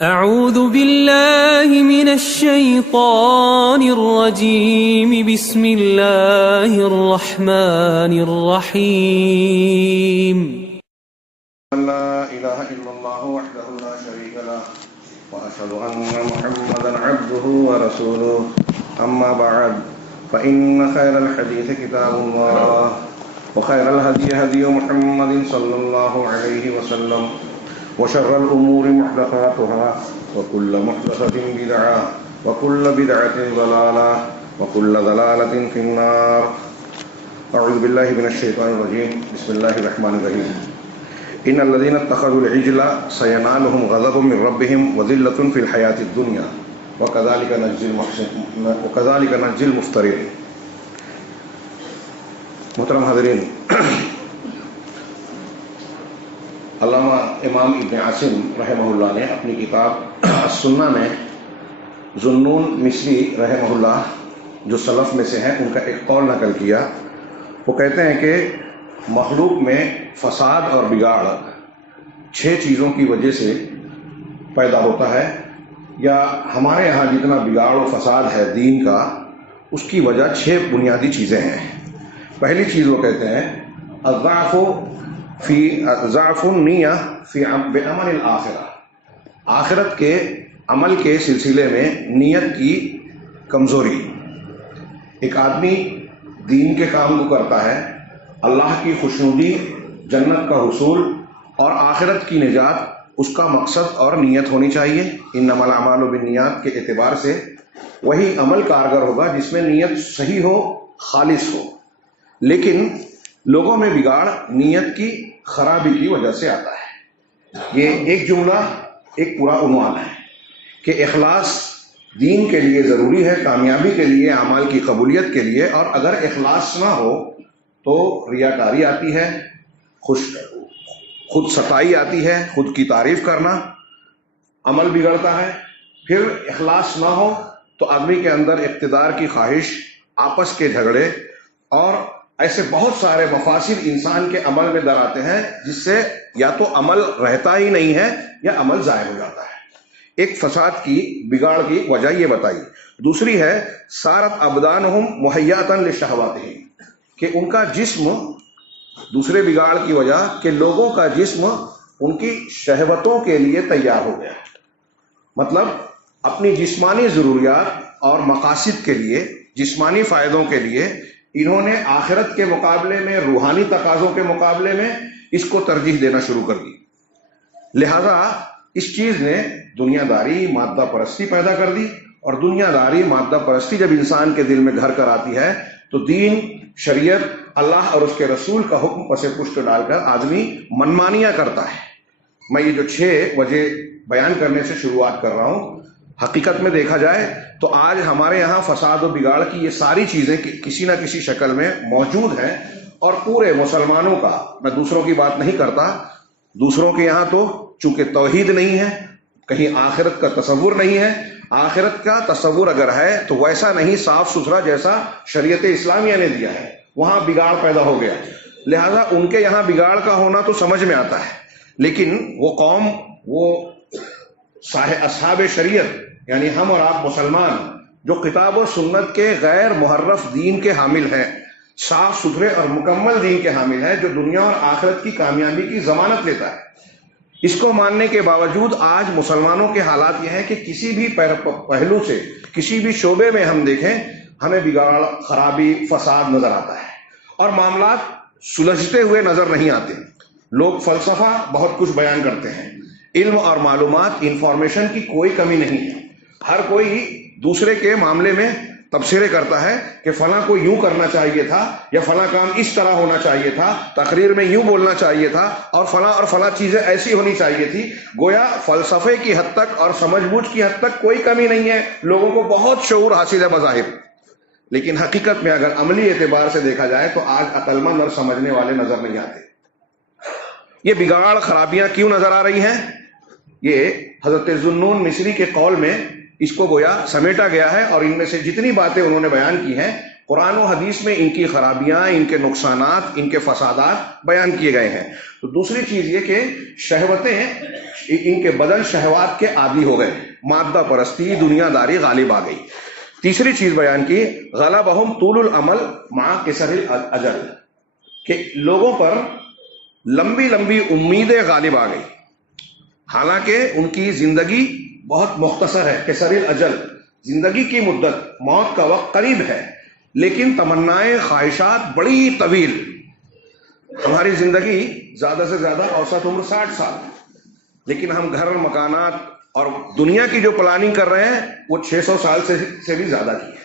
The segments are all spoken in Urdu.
اعوذ باللہ من الشیطان الرجیم بسم اللہ الرحمن الرحیم لا الہ الا اللہ وحدہ لا شریک لہ واشہد ان محمدا عبدہ ورسولہ اما بعد فإن خیر الحدیث کتاب اللہ وخیر الہدی ہدی محمد صلی اللہ علیہ وسلم وشر الأمور محدثاتها وكل محدثة بدعة وكل بدعة ضلالة وكل ضلالة في النار. أعوذ بالله من الشيطان الرجيم. بسم الله الرحمن الرحيم. إن الذين اتخذوا العجل سينالهم غضب من ربهم وذلة في الحياة الدنيا وكذلك نجزي المفترين. محترم حاضرین، علامہ امام ابن عاصم رحمہ اللہ نے اپنی کتاب السنہ میں ذوالنون مصری رحمہ اللہ جو سلف میں سے ہیں ان کا ایک قول نقل کیا. وہ کہتے ہیں کہ مخلوق میں فساد اور بگاڑ 6 چیزوں کی وجہ سے پیدا ہوتا ہے، یا ہمارے یہاں جتنا بگاڑ و فساد ہے دین کا اس کی وجہ 6 بنیادی چیزیں ہیں. پہلی چیز وہ کہتے ہیں ضعف النیہ فی بعمل الآخرہ، آخرت کے عمل کے سلسلے میں نیت کی کمزوری. ایک آدمی دین کے کام کو کرتا ہے، اللہ کی خوشنودی، جنت کا حصول اور آخرت کی نجات اس کا مقصد اور نیت ہونی چاہیے. انما الاعمال بالنیات کے اعتبار سے وہی عمل کارگر ہوگا جس میں نیت صحیح ہو، خالص ہو. لیکن لوگوں میں بگاڑ نیت کی خرابی کی وجہ سے آتا ہے. یہ ایک جملہ ایک پورا عنوان ہے کہ اخلاص دین کے لیے ضروری ہے، کامیابی کے لیے، اعمال کی قبولیت کے لیے. اور اگر اخلاص نہ ہو تو ریاکاری آتی ہے، خود ستائی آتی ہے، خود کی تعریف کرنا، عمل بگڑتا ہے. پھر اخلاص نہ ہو تو آدمی کے اندر اقتدار کی خواہش، آپس کے جھگڑے اور ایسے بہت سارے مفاسد انسان کے عمل میں در آتے ہیں، جس سے یا تو عمل رہتا ہی نہیں ہے یا عمل ضائع ہو جاتا ہے. ایک فساد کی، بگاڑ کی وجہ یہ بتائی. دوسری ہے صارت ابدانہم مہیاتن لشہواتہم، کہ ان کا جسم، دوسرے بگاڑ کی وجہ کہ لوگوں کا جسم ان کی شہوتوں کے لیے تیار ہو گیا. مطلب اپنی جسمانی ضروریات اور مقاصد کے لیے، جسمانی فائدوں کے لیے انہوں نے آخرت کے مقابلے میں، روحانی تقاضوں کے مقابلے میں اس کو ترجیح دینا شروع کر دی. لہذا اس چیز نے دنیا داری، مادہ پرستی پیدا کر دی. اور دنیا داری، مادہ پرستی جب انسان کے دل میں گھر کر آتی ہے تو دین، شریعت، اللہ اور اس کے رسول کا حکم پس پشت ڈال کر آدمی منمانیاں کرتا ہے. میں یہ جو 6 وجہ بیان کرنے سے شروعات کر رہا ہوں، حقیقت میں دیکھا جائے تو آج ہمارے یہاں فساد و بگاڑ کی یہ ساری چیزیں کسی نہ کسی شکل میں موجود ہیں. اور پورے مسلمانوں کا، میں دوسروں کی بات نہیں کرتا، دوسروں کے یہاں تو چونکہ توحید نہیں ہے، کہیں آخرت کا تصور نہیں ہے. آخرت کا تصور اگر ہے تو ویسا نہیں صاف ستھرا جیسا شریعت اسلامیہ نے دیا ہے، وہاں بگاڑ پیدا ہو گیا. لہذا ان کے یہاں بگاڑ کا ہونا تو سمجھ میں آتا ہے. لیکن وہ قوم، وہ اصحاب شریعت یعنی ہم اور آپ مسلمان، جو کتاب و سنت کے غیر محرف دین کے حامل ہیں، صاف ستھرے اور مکمل دین کے حامل ہیں، جو دنیا اور آخرت کی کامیابی کی ضمانت لیتا ہے، اس کو ماننے کے باوجود آج مسلمانوں کے حالات یہ ہیں کہ کسی بھی پہلو سے، کسی بھی شعبے میں ہم دیکھیں، ہمیں بگاڑ، خرابی، فساد نظر آتا ہے اور معاملات سلجھتے ہوئے نظر نہیں آتے. لوگ فلسفہ بہت کچھ بیان کرتے ہیں، علم اور معلومات، انفارمیشن کی کوئی کمی نہیں ہے. ہر کوئی دوسرے کے معاملے میں تبصرے کرتا ہے کہ فلاں کو یوں کرنا چاہیے تھا، یا فلاں کام اس طرح ہونا چاہیے تھا، تقریر میں یوں بولنا چاہیے تھا، اور فلاں چیزیں ایسی ہونی چاہیے تھی. گویا فلسفے کی حد تک اور سمجھ بوجھ کی حد تک کوئی کمی نہیں ہے، لوگوں کو بہت شعور حاصل ہے بظاہر. لیکن حقیقت میں اگر عملی اعتبار سے دیکھا جائے تو آج عقل مند اور سمجھنے والے نظر نہیں آتے. یہ بگاڑ، خرابیاں کیوں نظر آ رہی ہیں؟ یہ حضرت ذوالنون مصری کے قول میں اس کو گویا سمیٹا گیا ہے، اور ان میں سے جتنی باتیں انہوں نے بیان کی ہیں قرآن و حدیث میں ان کی خرابیاں، ان کے نقصانات، ان کے فسادات بیان کیے گئے ہیں۔ تو دوسری چیز یہ کہ شہوتیں ان کے بدن شہوات کے عادی ہو گئے، مادہ پرستی، دنیا داری غالب آ گئی۔ تیسری چیز بیان کی غلبہم طول العمل مع قصر الاجل، کہ لوگوں پر لمبی لمبی امیدیں غالب آ گئی، حالانکہ ان کی زندگی بہت مختصر ہے، قصر الاجل، زندگی کی مدت، موت کا وقت قریب ہے، لیکن تمنائیں، خواہشات بڑی طویل۔ ہماری زندگی زیادہ سے زیادہ اوسط عمر 60 سال، لیکن ہم گھر، مکانات اور دنیا کی جو پلاننگ کر رہے ہیں وہ 600 سال سے بھی زیادہ کی ہے۔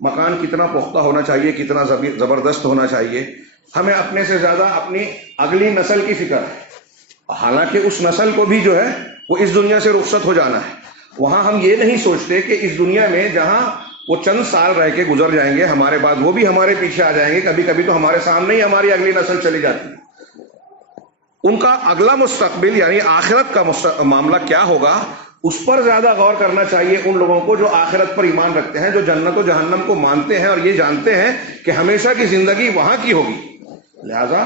مکان کتنا پختہ ہونا چاہیے، کتنا زبردست ہونا چاہیے، ہمیں اپنے سے زیادہ اپنی اگلی نسل کی فکر ہے، حالانکہ اس نسل کو بھی جو ہے وہ اس دنیا سے رخصت ہو جانا ہے۔ وہاں ہم یہ نہیں سوچتے کہ اس دنیا میں جہاں وہ چند سال رہ کے گزر جائیں گے، ہمارے بعد وہ بھی ہمارے پیچھے آ جائیں گے، کبھی کبھی تو ہمارے سامنے ہی ہماری اگلی نسل چلی جاتی ہے۔ ان کا اگلا مستقبل یعنی آخرت کا معاملہ کیا ہوگا، اس پر زیادہ غور کرنا چاہیے ان لوگوں کو جو آخرت پر ایمان رکھتے ہیں، جو جنت و جہنم کو مانتے ہیں اور یہ جانتے ہیں کہ ہمیشہ کی زندگی وہاں کی ہوگی۔ لہذا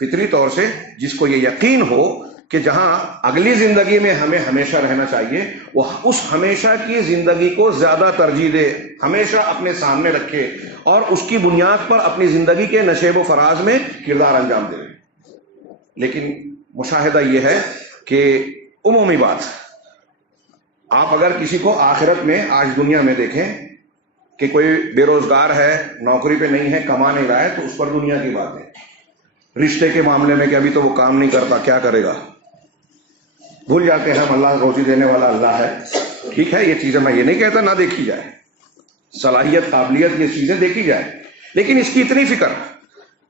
فطری طور سے جس کو یہ یقین ہو کہ جہاں اگلی زندگی میں ہمیں ہمیشہ رہنا چاہیے، وہ اس ہمیشہ کی زندگی کو زیادہ ترجیح دے، ہمیشہ اپنے سامنے رکھے اور اس کی بنیاد پر اپنی زندگی کے نشیب و فراز میں کردار انجام دے۔ لیکن مشاہدہ یہ ہے کہ عمومی بات، آپ اگر کسی کو آخرت میں آج دنیا میں دیکھیں کہ کوئی بے روزگار ہے، نوکری پہ نہیں ہے، کما نہیں رہا ہے، تو اس پر دنیا کی بات ہے۔ رشتے کے معاملے میں کہ ابھی تو وہ کام نہیں کرتا، کیا کرے گا، بھول جاتے ہیں ہم اللہ روزی دینے والا اللہ ہے۔ ٹھیک ہے، یہ چیزیں میں یہ نہیں کہتا نہ دیکھی جائے، صلاحیت، قابلیت، یہ چیزیں دیکھی جائے، لیکن اس کی اتنی فکر،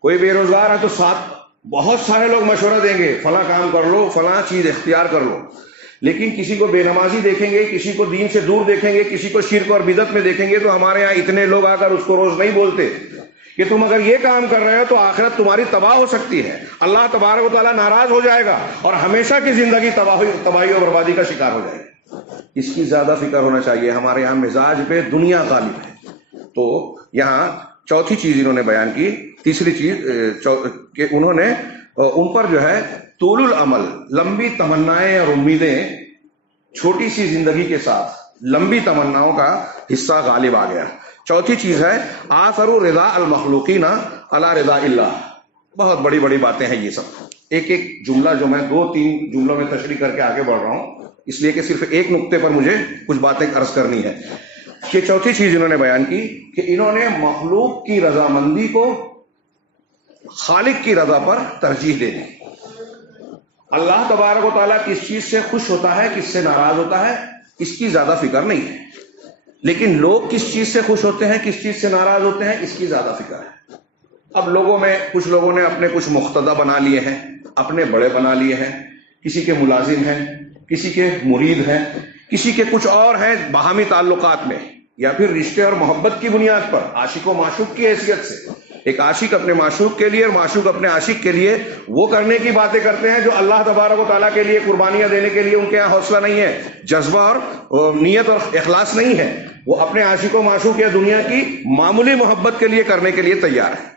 کوئی بے روزگار ہے تو ساتھ بہت سارے لوگ مشورہ دیں گے، فلاں کام کر لو، فلاں چیز اختیار کر لو، لیکن کسی کو بے نمازی دیکھیں گے، کسی کو دین سے دور دیکھیں گے، کسی کو شرک اور بدعت میں دیکھیں گے، تو ہمارے ہاں اتنے لوگ آ کر اس کو روز نہیں بولتے کہ تم اگر یہ کام کر رہے ہو تو آخرت تمہاری تباہ ہو سکتی ہے، اللہ تبارک و تعالیٰ ناراض ہو جائے گا اور ہمیشہ کی زندگی تباہی اور بربادی کا شکار ہو جائے گی۔ اس کی زیادہ فکر ہونا چاہیے۔ ہمارے یہاں مزاج پہ دنیا غالب ہے۔ تو یہاں چوتھی چیز انہوں نے بیان کی، تیسری چیز کہ انہوں نے ان پر جو ہے طول العمل، لمبی تمنائیں اور امیدیں، چھوٹی سی زندگی کے ساتھ لمبی تمناؤں کا حصہ غالب آ گیا۔ چوتھی چیز ہے آثر رضا المخلوقین علی رضا اللہ۔ بہت بڑی بڑی باتیں ہیں یہ سب، ایک ایک جملہ جو میں 2-3 جملوں میں تشریح کر کے آگے بڑھ رہا ہوں، اس لیے کہ صرف ایک نقطے پر مجھے کچھ باتیں عرض کرنی ہے۔ کہ چوتھی چیز انہوں نے بیان کی کہ انہوں نے مخلوق کی رضامندی کو خالق کی رضا پر ترجیح دے دی۔ اللہ تبارک و تعالیٰ کس چیز سے خوش ہوتا ہے، کس سے ناراض ہوتا ہے، اس کی زیادہ فکر نہیں ہے، لیکن لوگ کس چیز سے خوش ہوتے ہیں، کس چیز سے ناراض ہوتے ہیں، اس کی زیادہ فکر ہے۔ اب لوگوں میں کچھ لوگوں نے اپنے کچھ مقتدی بنا لیے ہیں، اپنے بڑے بنا لیے ہیں، کسی کے ملازم ہیں، کسی کے مرید ہیں، کسی کے کچھ اور ہیں باہمی تعلقات میں، یا پھر رشتے اور محبت کی بنیاد پر عاشق و معشوق کی حیثیت سے ایک عاشق اپنے معشوق کے لیے اور معشوق اپنے عاشق کے لیے وہ کرنے کی باتیں کرتے ہیں جو اللہ تبارک و تعالیٰ کے لیے قربانیاں دینے کے لیے ان کے یہاں حوصلہ نہیں ہے، جذبہ اور نیت اور اخلاص نہیں ہے۔ وہ اپنے عاشق و معشوق یا دنیا کی معمولی محبت کے لیے کرنے کے لیے تیار ہے۔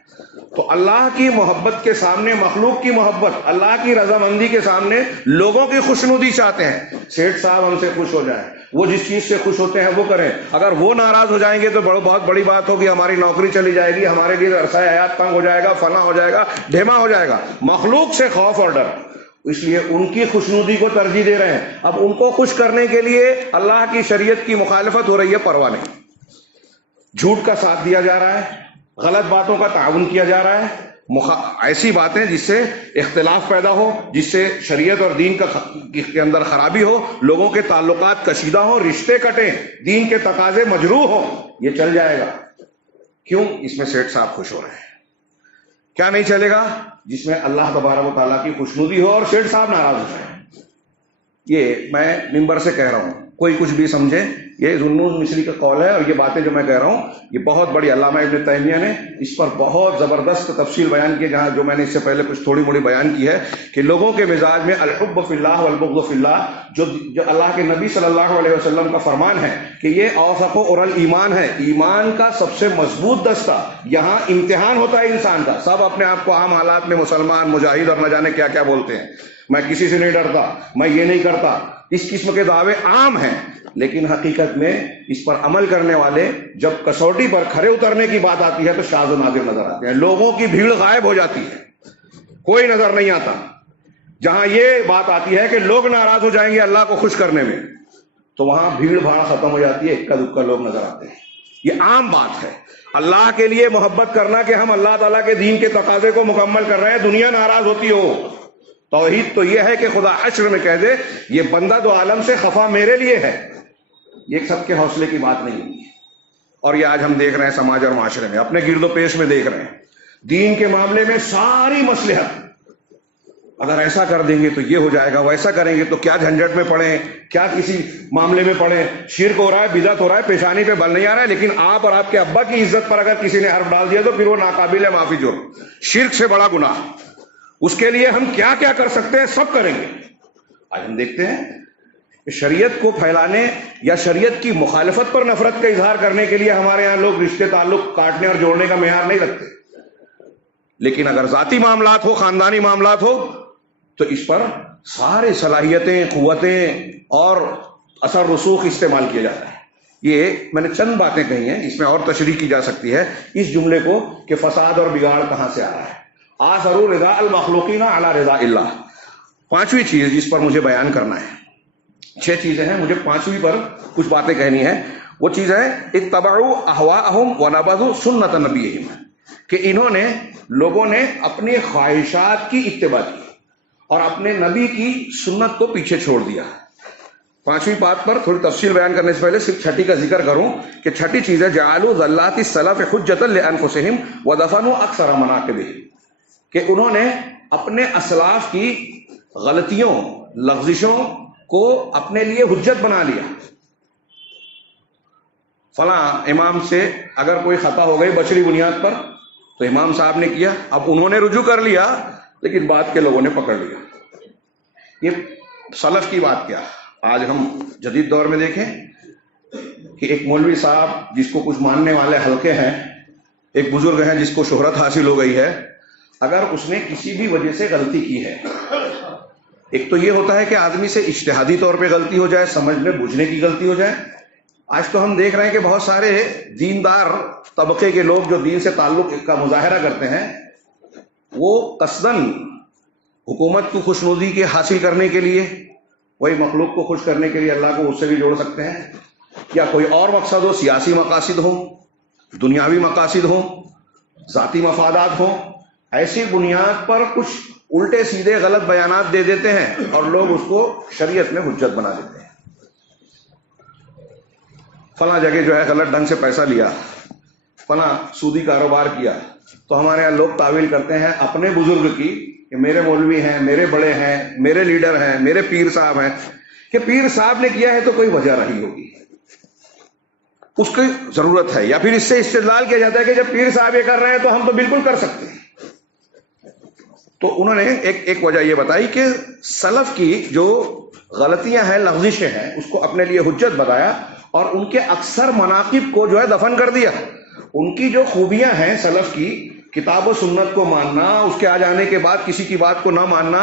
تو اللہ کی محبت کے سامنے مخلوق کی محبت، اللہ کی رضامندی کے سامنے لوگوں کی خوشنودی چاہتے ہیں۔ سیٹھ صاحب ہم سے خوش ہو جائیں، وہ جس چیز سے خوش ہوتے ہیں وہ کریں، اگر وہ ناراض ہو جائیں گے تو بہت بڑی بات ہوگی، ہماری نوکری چلی جائے گی، ہمارے لیے عرصہ حیات تنگ ہو جائے گا، فنا ہو جائے گا، ڈھیما ہو جائے گا۔ مخلوق سے خوف اور ڈر، اس لیے ان کی خوشنودی کو ترجیح دے رہے ہیں۔ اب ان کو خوش کرنے کے لیے اللہ کی شریعت کی مخالفت ہو رہی ہے، پرواہ نہیں، جھوٹ کا ساتھ دیا جا رہا ہے، غلط باتوں کا تعاون کیا جا رہا ہے، ایسی باتیں جس سے اختلاف پیدا ہو، جس سے شریعت اور دین کے اندر خرابی ہو، لوگوں کے تعلقات کشیدہ ہوں، رشتے کٹیں، دین کے تقاضے مجروح ہوں، یہ چل جائے گا۔ کیوں؟ اس میں سیٹھ صاحب خوش ہو رہے ہیں۔ کیا نہیں چلے گا؟ جس میں اللہ تبارک و تعالیٰ کی خوشنودی ہو اور سیٹھ صاحب ناراض ہو جائیں۔ یہ میں منبر سے کہہ رہا ہوں، کوئی کچھ بھی سمجھے. یہ ذوالنون مصری کا قول ہے, اور یہ باتیں جو میں کہہ رہا ہوں یہ بہت بڑی, علامہ ابن تیمیہ نے اس پر بہت زبردست تفصیل بیان کی ہے, جہاں جو میں نے اس سے پہلے کچھ تھوڑی موڑی بیان کی ہے کہ لوگوں کے مزاج میں الحب فی اللہ والبغض فی اللہ, جو اللہ کے نبی صلی اللہ علیہ وسلم کا فرمان ہے کہ یہ اوثق اور الایمان ہے, ایمان کا سب سے مضبوط دستہ. یہاں امتحان ہوتا ہے انسان کا. سب اپنے آپ کو عام حالات میں مسلمان, مجاہد اور نہ جانے کیا کیا بولتے ہیں, میں کسی سے نہیں ڈرتا, میں یہ نہیں کرتا, اس قسم کے دعوے عام ہیں. لیکن حقیقت میں اس پر عمل کرنے والے جب کسوٹی پر کھرے اترنے کی بات آتی ہے تو شاذ و نادر نظر آتے ہیں. لوگوں کی بھیڑ غائب ہو جاتی ہے, کوئی نظر نہیں آتا. جہاں یہ بات آتی ہے کہ لوگ ناراض ہو جائیں گے اللہ کو خوش کرنے میں, تو وہاں بھیڑ بھاڑ ختم ہو جاتی ہے, اکا دکا لوگ نظر آتے ہیں. یہ عام بات ہے. اللہ کے لیے محبت کرنا کہ ہم اللہ تعالیٰ کے دین کے تقاضے کو مکمل کر رہے ہیں, دنیا ناراض ہوتی ہو. توحید تو یہ ہے کہ خدا حشر میں کہہ دے یہ بندہ دو عالم سے خفا میرے لیے ہے. یہ سب کے حوصلے کی بات نہیں ہے. اور یہ آج ہم دیکھ رہے ہیں سماج اور معاشرے میں, اپنے گرد و پیش میں دیکھ رہے ہیں, دین کے معاملے میں ساری مصلحت, اگر ایسا کر دیں گے تو یہ ہو جائے گا, ویسا کریں گے تو کیا جھنجٹ میں پڑیں, کیا کسی معاملے میں پڑیں, شرک ہو رہا ہے, بدعت ہو رہا ہے, پیشانی پہ بل نہیں آ رہا ہے. لیکن آپ اور آپ کے ابا کی عزت پر اگر کسی نے حرف ڈال دیا تو پھر وہ ناقابل ہے معافی جرم, شرک سے بڑا گناہ. اس کے لیے ہم کیا کیا کر سکتے ہیں سب کریں گے. آج ہم دیکھتے ہیں کہ شریعت کو پھیلانے یا شریعت کی مخالفت پر نفرت کا اظہار کرنے کے لیے ہمارے ہاں لوگ رشتے تعلق کاٹنے اور جوڑنے کا معیار نہیں رکھتے. لیکن اگر ذاتی معاملات ہو, خاندانی معاملات ہو, تو اس پر سارے صلاحیتیں, قوتیں اور اثر رسوخ استعمال کیا جاتا ہے. یہ میں نے چند باتیں کہی ہیں, اس میں اور تشریح کی جا سکتی ہے اس جملے کو کہ فساد اور بگاڑ کہاں سے آ رہا ہے. آثر رضا المخلوقین علی رضا اللہ. پانچویں چیز جس پر مجھے بیان کرنا ہے, 6 چیزیں ہیں, مجھے 5ویں پر کچھ باتیں کہنی ہیں. وہ چیز ہے اتبعوا اہواءہم ونبذوا سنت نبیہم, کہ انہوں نے, لوگوں نے اپنی خواہشات کی اتباع کی اور اپنے نبی کی سنت کو پیچھے چھوڑ دیا. 5ویں بات پر تھوڑی تفصیل بیان کرنے سے پہلے صرف 6ٹھی کا ذکر کروں کہ 6ٹھی چیز ہے جعلوا ذلات السلف حجۃ لانفسہم ودفنوا اکثر مناقبہم, کہ انہوں نے اپنے اسلاف کی غلطیوں, لغزشوں کو اپنے لیے حجت بنا لیا. فلاں امام سے اگر کوئی خطا ہو گئی بشری بنیاد پر تو امام صاحب نے کیا, اب انہوں نے رجوع کر لیا لیکن بعد کے لوگوں نے پکڑ لیا. یہ سلف کی بات کیا. آج ہم جدید دور میں دیکھیں کہ ایک مولوی صاحب جس کو کچھ ماننے والے حلقے ہیں, ایک بزرگ ہیں جس کو شہرت حاصل ہو گئی ہے, اگر اس نے کسی بھی وجہ سے غلطی کی ہے, ایک تو یہ ہوتا ہے کہ آدمی سے اجتہادی طور پہ غلطی ہو جائے, سمجھنے بوجھنے کی غلطی ہو جائے. آج تو ہم دیکھ رہے ہیں کہ بہت سارے دیندار طبقے کے لوگ جو دین سے تعلق کا مظاہرہ کرتے ہیں, وہ قصداً حکومت کو خوشنودی کے حاصل کرنے کے لیے, وہی مخلوق کو خوش کرنے کے لیے اللہ کو اس سے بھی جوڑ سکتے ہیں, یا کوئی اور مقصد ہو, سیاسی مقاصد ہوں, دنیاوی مقاصد ہوں, ذاتی مفادات ہوں, ایسی بنیاد پر کچھ الٹے سیدھے غلط بیانات دے دیتے ہیں اور لوگ اس کو شریعت میں حجت بنا دیتے ہیں. فلاں جگہ جو ہے غلط ڈھنگ سے پیسہ لیا, فلاں سودی کاروبار کیا, تو ہمارے یہاں لوگ تعویل کرتے ہیں اپنے بزرگ کی کہ میرے مولوی ہیں, میرے بڑے ہیں, میرے لیڈر ہیں, میرے پیر صاحب ہیں, کہ پیر صاحب نے کیا ہے تو کوئی وجہ رہی ہوگی, اس کی ضرورت ہے. یا پھر اس سے استدلال کیا جاتا ہے کہ جب پیر صاحب یہ کر رہے ہیں تو ہم تو بالکل کر سکتے ہیں. تو انہوں نے ایک وجہ یہ بتائی کہ سلف کی جو غلطیاں ہیں, لغزشیں ہیں, اس کو اپنے لیے حجت بتایا اور ان کے اکثر مناقب کو جو ہے دفن کر دیا. ان کی جو خوبیاں ہیں سلف کی, کتاب و سنت کو ماننا, اس کے آ جانے کے بعد کسی کی بات کو نہ ماننا.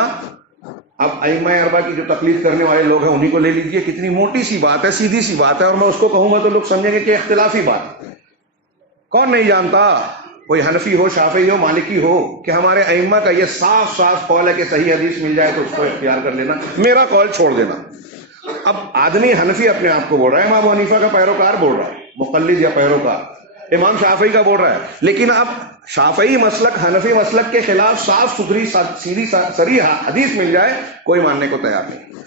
اب ائمہ اربعہ کی جو تقلید کرنے والے لوگ ہیں انہی کو لے لیجئے, کتنی موٹی سی بات ہے, سیدھی سی بات ہے, اور میں اس کو کہوں گا تو لوگ سمجھیں گے کہ اختلافی بات. کون نہیں جانتا, کوئی حنفی ہو, شافعی ہو, مالکی ہو, کہ ہمارے ائمہ کا یہ صاف صاف قول ہے کہ صحیح حدیث مل جائے تو اس کو اختیار کر لینا, میرا قول چھوڑ دینا. اب آدمی حنفی اپنے آپ کو بول رہا ہے, امام حنیفہ کا پیروکار بول رہا ہے, مقلد یا پیروکار, امام شافعی کا بول رہا ہے, لیکن اب شافعی مسلک حنفی مسلک کے خلاف صاف ستھری سیدھی صریح حدیث مل جائے, کوئی ماننے کو تیار نہیں.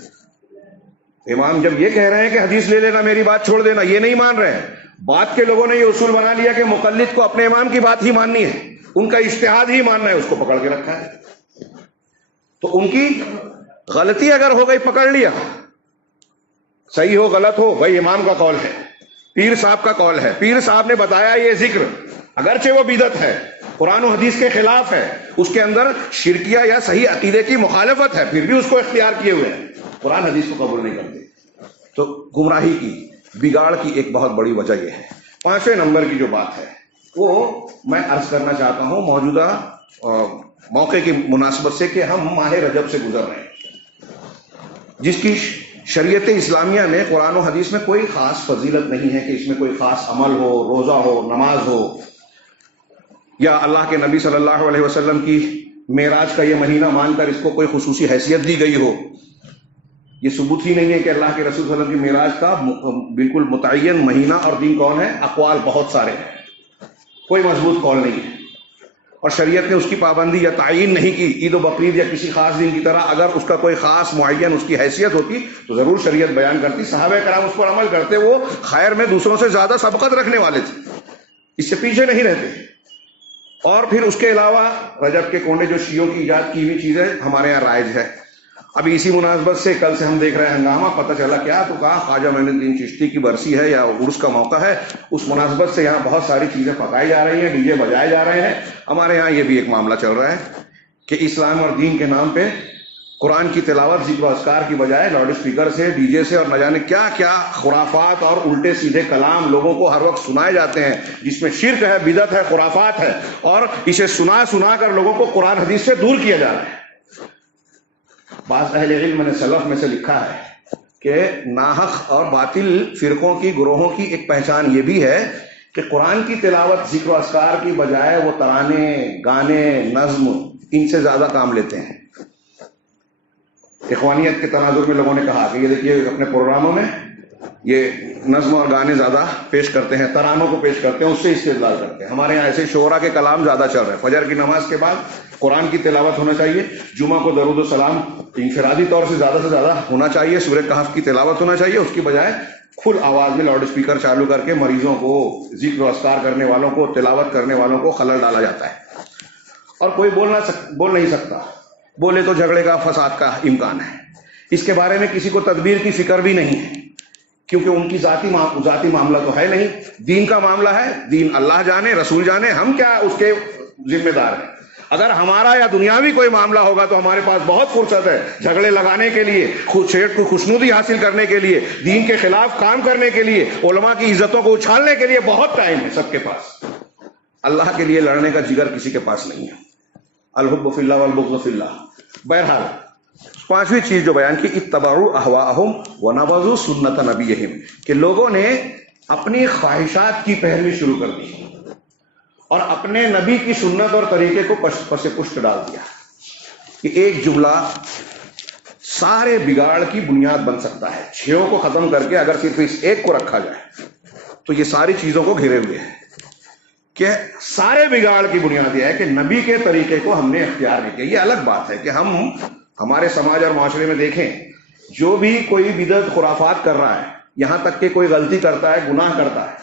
امام جب یہ کہہ رہے ہیں کہ حدیث لے لینا, میری بات چھوڑ دینا, یہ نہیں مان رہے ہیں. بعد کے لوگوں نے یہ اصول بنا لیا کہ مقلد کو اپنے امام کی بات ہی ماننی ہے, ان کا اجتہاد ہی ماننا ہے, اس کو پکڑ کے رکھا ہے. تو ان کی غلطی اگر ہو گئی پکڑ لیا, صحیح ہو غلط ہو بھائی امام کا قول ہے، پیر صاحب کا قول ہے، پیر صاحب نے بتایا یہ ذکر اگرچہ وہ بدعت ہے، قرآن و حدیث کے خلاف ہے، اس کے اندر شرکیہ یا صحیح عقیدے کی مخالفت ہے، پھر بھی اس کو اختیار کیے ہوئے ہیں، قرآن حدیث کو قبول نہیں کرتے، تو گمراہی کی بگاڑ کی ایک بہت بڑی وجہ یہ ہے۔ 5ویں نمبر کی جو بات ہے وہ میں عرض کرنا چاہتا ہوں موجودہ موقع کی مناسبت سے کہ ہم ماہ رجب سے گزر رہے ہیں، جس کی شریعت اسلامیہ میں قرآن و حدیث میں کوئی خاص فضیلت نہیں ہے کہ اس میں کوئی خاص عمل ہو، روزہ ہو، نماز ہو، یا اللہ کے نبی صلی اللہ علیہ وسلم کی معراج کا یہ مہینہ مان کر اس کو کوئی خصوصی حیثیت دی گئی ہو۔ یہ ثبوت ہی نہیں ہے کہ اللہ کے رسول صلی اللہ علیہ وسلم کی معراج کا بالکل متعین مہینہ اور دن کون ہے، اقوال بہت سارے ہیں، کوئی مضبوط قول نہیں ہے، اور شریعت نے اس کی پابندی یا تعین نہیں کی۔ عید و بقرعید یا کسی خاص دن کی طرح اگر اس کا کوئی خاص معین اس کی حیثیت ہوتی تو ضرور شریعت بیان کرتی، صحابہ کرام اس پر عمل کرتے، وہ خیر میں دوسروں سے زیادہ سبقت رکھنے والے تھے، اس سے پیچھے نہیں رہتے۔ اور پھر اس کے علاوہ رجب کے کونڈے جو شیعوں کی ایجاد کی ہوئی چیزیں ہمارے یہاں رائج ہے۔ ابھی اسی مناسبت سے کل سے ہم دیکھ رہے ہیں ہنگامہ، پتہ چلا کیا تو کہا خواجہ معین الدین چشتی کی برسی ہے یا عرس کا موقع ہے، اس مناسبت سے یہاں بہت ساری چیزیں پکائی جا رہی ہیں، ڈی جے بجائے جا رہے ہیں۔ ہمارے یہاں یہ بھی ایک معاملہ چل رہا ہے کہ اسلام اور دین کے نام پہ قرآن کی تلاوت ذکر و اذکار کی بجائے لاؤڈ اسپیکر سے، ڈی جے سے اور نہ جانے کیا کیا خرافات اور الٹے سیدھے کلام لوگوں کو ہر وقت سنائے جاتے ہیں، جس میں شرک ہے، بدعت ہے، خرافات ہے، اور اسے سنا سنا کر لوگوں کو قرآن حدیث سے دور کیا جا رہا ہے۔ بعض اہل علم نے سلف میں سے لکھا ہے کہ ناحق اور باطل فرقوں کی گروہوں کی ایک پہچان یہ بھی ہے کہ قرآن کی تلاوت ذکر و اذکار کی بجائے وہ ترانے، گانے، نظم ان سے زیادہ کام لیتے ہیں۔ اخوانیت کے تناظر میں لوگوں نے کہا کہ یہ دیکھیے اپنے پروگراموں میں یہ نظم اور گانے زیادہ پیش کرتے ہیں، ترانوں کو پیش کرتے ہیں، اس سے استدلال کرتے ہیں۔ ہمارے یہاں ایسے شعراء کے کلام زیادہ چل رہے ہیں۔ فجر کی نماز کے بعد قرآن کی تلاوت ہونا چاہیے، جمعہ کو درود و سلام انفرادی طور سے زیادہ ہونا چاہیے، سورہ کہف کی تلاوت ہونا چاہیے، اس کی بجائے کھل آواز میں لاؤڈ اسپیکر چالو کر کے مریضوں کو، ذکر و اذکار کرنے والوں کو، تلاوت کرنے والوں کو خلل ڈالا جاتا ہے، اور کوئی بول نہیں سکتا، بولے تو جھگڑے کا، فساد کا امکان ہے۔ اس کے بارے میں کسی کو تدبیر کی فکر بھی نہیں ہے، کیونکہ ان کی ذاتی معاملہ تو ہے نہیں، دین کا معاملہ ہے، دین اللہ جانے، رسول جانے، ہم کیا اس کے ذمہ دار ہیں۔ اگر ہمارا یا دنیاوی کوئی معاملہ ہوگا تو ہمارے پاس بہت فرصت ہے جھگڑے لگانے کے لیے، شیٹ کو خوشنودی حاصل کرنے کے لیے، دین کے خلاف کام کرنے کے لیے، علماء کی عزتوں کو اچھالنے کے لیے بہت ٹائم ہے سب کے پاس۔ اللہ کے لیے لڑنے کا جگر کسی کے پاس نہیں ہے۔ الحب فی اللہ والبغض فی اللہ۔ بہرحال 5ویں چیز جو بیان کی، اتبعوا اہواءہم ونبذوا سنت نبیہم، کہ لوگوں نے اپنی خواہشات کی پیروی شروع کر دی اور اپنے نبی کی سنت اور طریقے کو پس پشت ڈال دیا۔ یہ ایک جملہ سارے بگاڑ کی بنیاد بن سکتا ہے۔ 6 کو ختم کر کے اگر صرف اس ایک کو رکھا جائے تو یہ ساری چیزوں کو گھیرے ہوئے ہے کہ سارے بگاڑ کی بنیاد یہ ہے کہ نبی کے طریقے کو ہم نے اختیار نہیں کیا۔ یہ الگ بات ہے کہ ہم ہمارے سماج اور معاشرے میں دیکھیں، جو بھی کوئی بدعت خرافات کر رہا ہے، یہاں تک کہ کوئی غلطی کرتا ہے، گناہ کرتا ہے،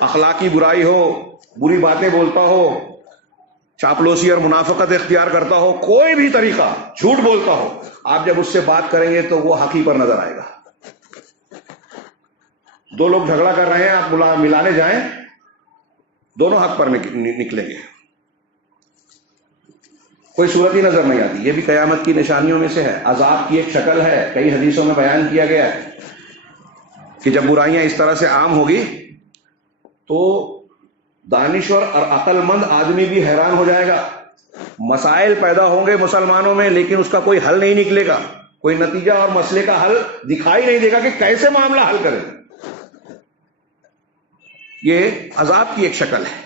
اخلاقی برائی ہو، بری باتیں بولتا ہو، چاپلوسی اور منافقت اختیار کرتا ہو، کوئی بھی طریقہ، جھوٹ بولتا ہو، آپ جب اس سے بات کریں گے تو وہ حقی پر نظر آئے گا۔ 2 لوگ جھگڑا کر رہے ہیں، آپ ملانے جائیں، دونوں حق پر نکلیں گے، کوئی صورت ہی نظر نہیں آتی۔ یہ بھی قیامت کی نشانیوں میں سے ہے، عذاب کی ایک شکل ہے۔ کئی حدیثوں میں بیان کیا گیا ہے کہ جب برائیاں اس طرح سے عام ہوگی تو دانشور اور عقل مند آدمی بھی حیران ہو جائے گا، مسائل پیدا ہوں گے مسلمانوں میں، لیکن اس کا کوئی حل نہیں نکلے گا، کوئی نتیجہ اور مسئلے کا حل دکھائی نہیں دے گا کہ کیسے معاملہ حل کریں۔ یہ عذاب کی ایک شکل ہے۔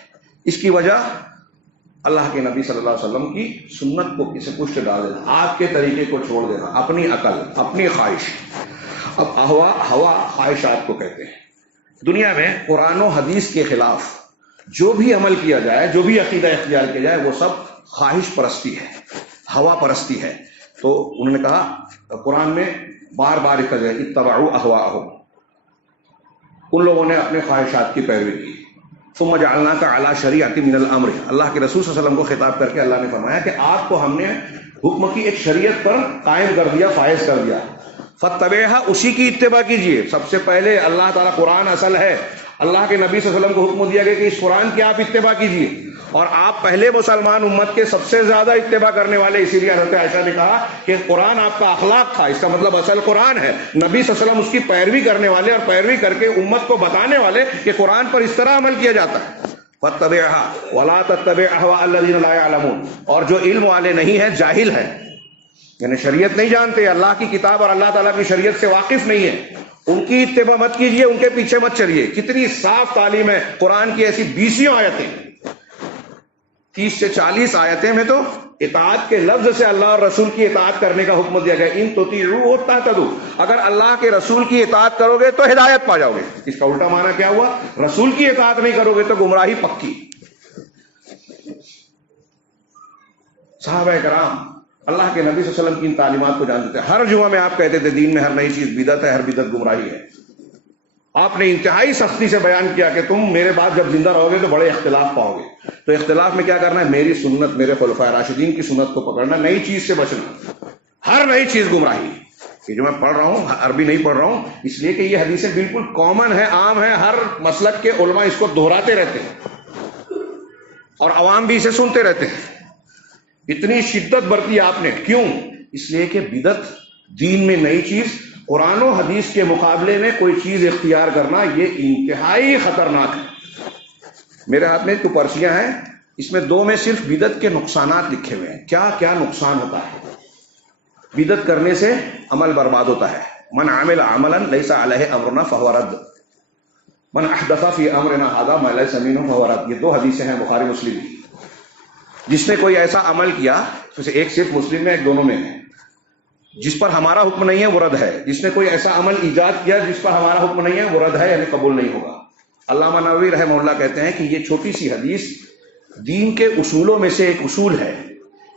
اس کی وجہ اللہ کے نبی صلی اللہ علیہ وسلم کی سنت کو کسی پشت ڈال دینا، آپ کے طریقے کو چھوڑ دینا، اپنی عقل، اپنی خواہش۔ اب ہوا خواہشات کو کہتے ہیں۔ دنیا میں قرآن و حدیث کے خلاف جو بھی عمل کیا جائے، جو بھی عقیدہ اختیار کیا جائے، وہ سب خواہش پرستی ہے، ہوا پرستی ہے۔ تو انہوں نے کہا قرآن میں بار بار کہا جائے اتبعوا اہواءہم، ان لوگوں نے اپنے خواہشات کی پیروی کی۔ ثم جعلناک علی شریعۃ من الامر، اللہ کے رسول صلی اللہ علیہ وسلم کو خطاب کر کے اللہ نے فرمایا کہ آپ کو ہم نے حکم کی ایک شریعت پر قائم کر دیا، فائز کر دیا۔ فاتبعها، اسی کی اتباع کیجیے. سب سے پہلے اللہ تعالیٰ قرآن اصل ہے، اللہ کے نبی صلی اللہ علیہ وسلم کو حکم دیا گیا کہ اس قرآن کی آپ اتباع کیجیے، اور آپ پہلے مسلمان امت کے سب سے زیادہ اتباع کرنے والے. اسی لیے حضرت عائشہ نے کہا کہ قرآن آپ کا اخلاق تھا، اس کا مطلب اصل قرآن ہے. نبی صلی اللہ علیہ وسلم اس کی پیروی کرنے والے اور پیروی کر کے امت کو بتانے والے کہ قرآن پر اس طرح عمل کیا جاتا ہے. فاتبعها ولا تتبع اهواء الذين لا يعلمون، اور جو علم والے نہیں ہیں، جاہل ہیں، یعنی شریعت نہیں جانتے، اللہ کی کتاب اور اللہ تعالیٰ کی شریعت سے واقف نہیں ہے، ان کی اتباع مت کیجیے، ان کے پیچھے مت چلیے. کتنی صاف تعلیم ہے قرآن کی. ایسی 20 آیتیں، 30 سے 40 آیتیں میں تو اطاعت کے لفظ سے اللہ اور رسول کی اطاعت کرنے کا حکم دیا گیا. ان تطیعوہ تہتدوا، اگر اللہ کے رسول کی اطاعت کرو گے تو ہدایت پا جاؤ گے. اس کا الٹا معنی کیا ہوا؟ رسول کی اطاعت نہیں کرو گے تو گمراہی پکی. صحابہ کرام اللہ کے نبی صلی اللہ علیہ وسلم کی ان تعلیمات کو جانتے تھے. ہر جمعہ میں آپ کہتے تھے دین میں ہر نئی چیز بدعت ہے، ہر بدعت گمراہی ہے. آپ نے انتہائی سختی سے بیان کیا کہ تم میرے بعد جب زندہ رہو گے تو بڑے اختلاف پاؤ گے. تو اختلاف میں کیا کرنا ہے؟ میری سنت، میرے خلفائے راشدین کی سنت کو پکڑنا، نئی چیز سے بچنا. ہر نئی چیز گمراہی. یہ جو میں پڑھ رہا ہوں عربی نہیں پڑھ رہا ہوں، اس لیے کہ یہ حدیثیں بالکل کامن ہے، عام ہے، ہر مسلک کے علماء اس کو دہراتے رہتے ہیں اور عوام بھی اسے سنتے رہتے ہیں. اتنی شدت برتی آپ نے، کیوں؟ اس لیے کہ بدعت، دین میں نئی چیز، قرآن و حدیث کے مقابلے میں کوئی چیز اختیار کرنا، یہ انتہائی خطرناک ہے. میرے ہاتھ میں تو پرچیاں ہیں، اس میں 2 میں صرف بدعت کے نقصانات لکھے ہوئے ہیں. کیا کیا نقصان ہوتا ہے بدعت کرنے سے؟ عمل برباد ہوتا ہے. من عمل عملا لیس علیہ امرنا فہو رد، من احدث فی امرنا ھذا ما لیس منہ فہو رد. یہ 2 حدیثیں ہیں بخاری مسلم کی. جس نے کوئی ایسا عمل کیا، جیسے ایک صرف مسلم میں ایک دونوں میں ہے، جس پر ہمارا حکم نہیں ہے وہ رد ہے. جس نے کوئی ایسا عمل ایجاد کیا جس پر ہمارا حکم نہیں ہے وہ رد ہے، یعنی قبول نہیں ہوگا. علامہ نووی رحمہ اللہ کہتے ہیں کہ یہ چھوٹی سی حدیث دین کے اصولوں میں سے ایک اصول ہے،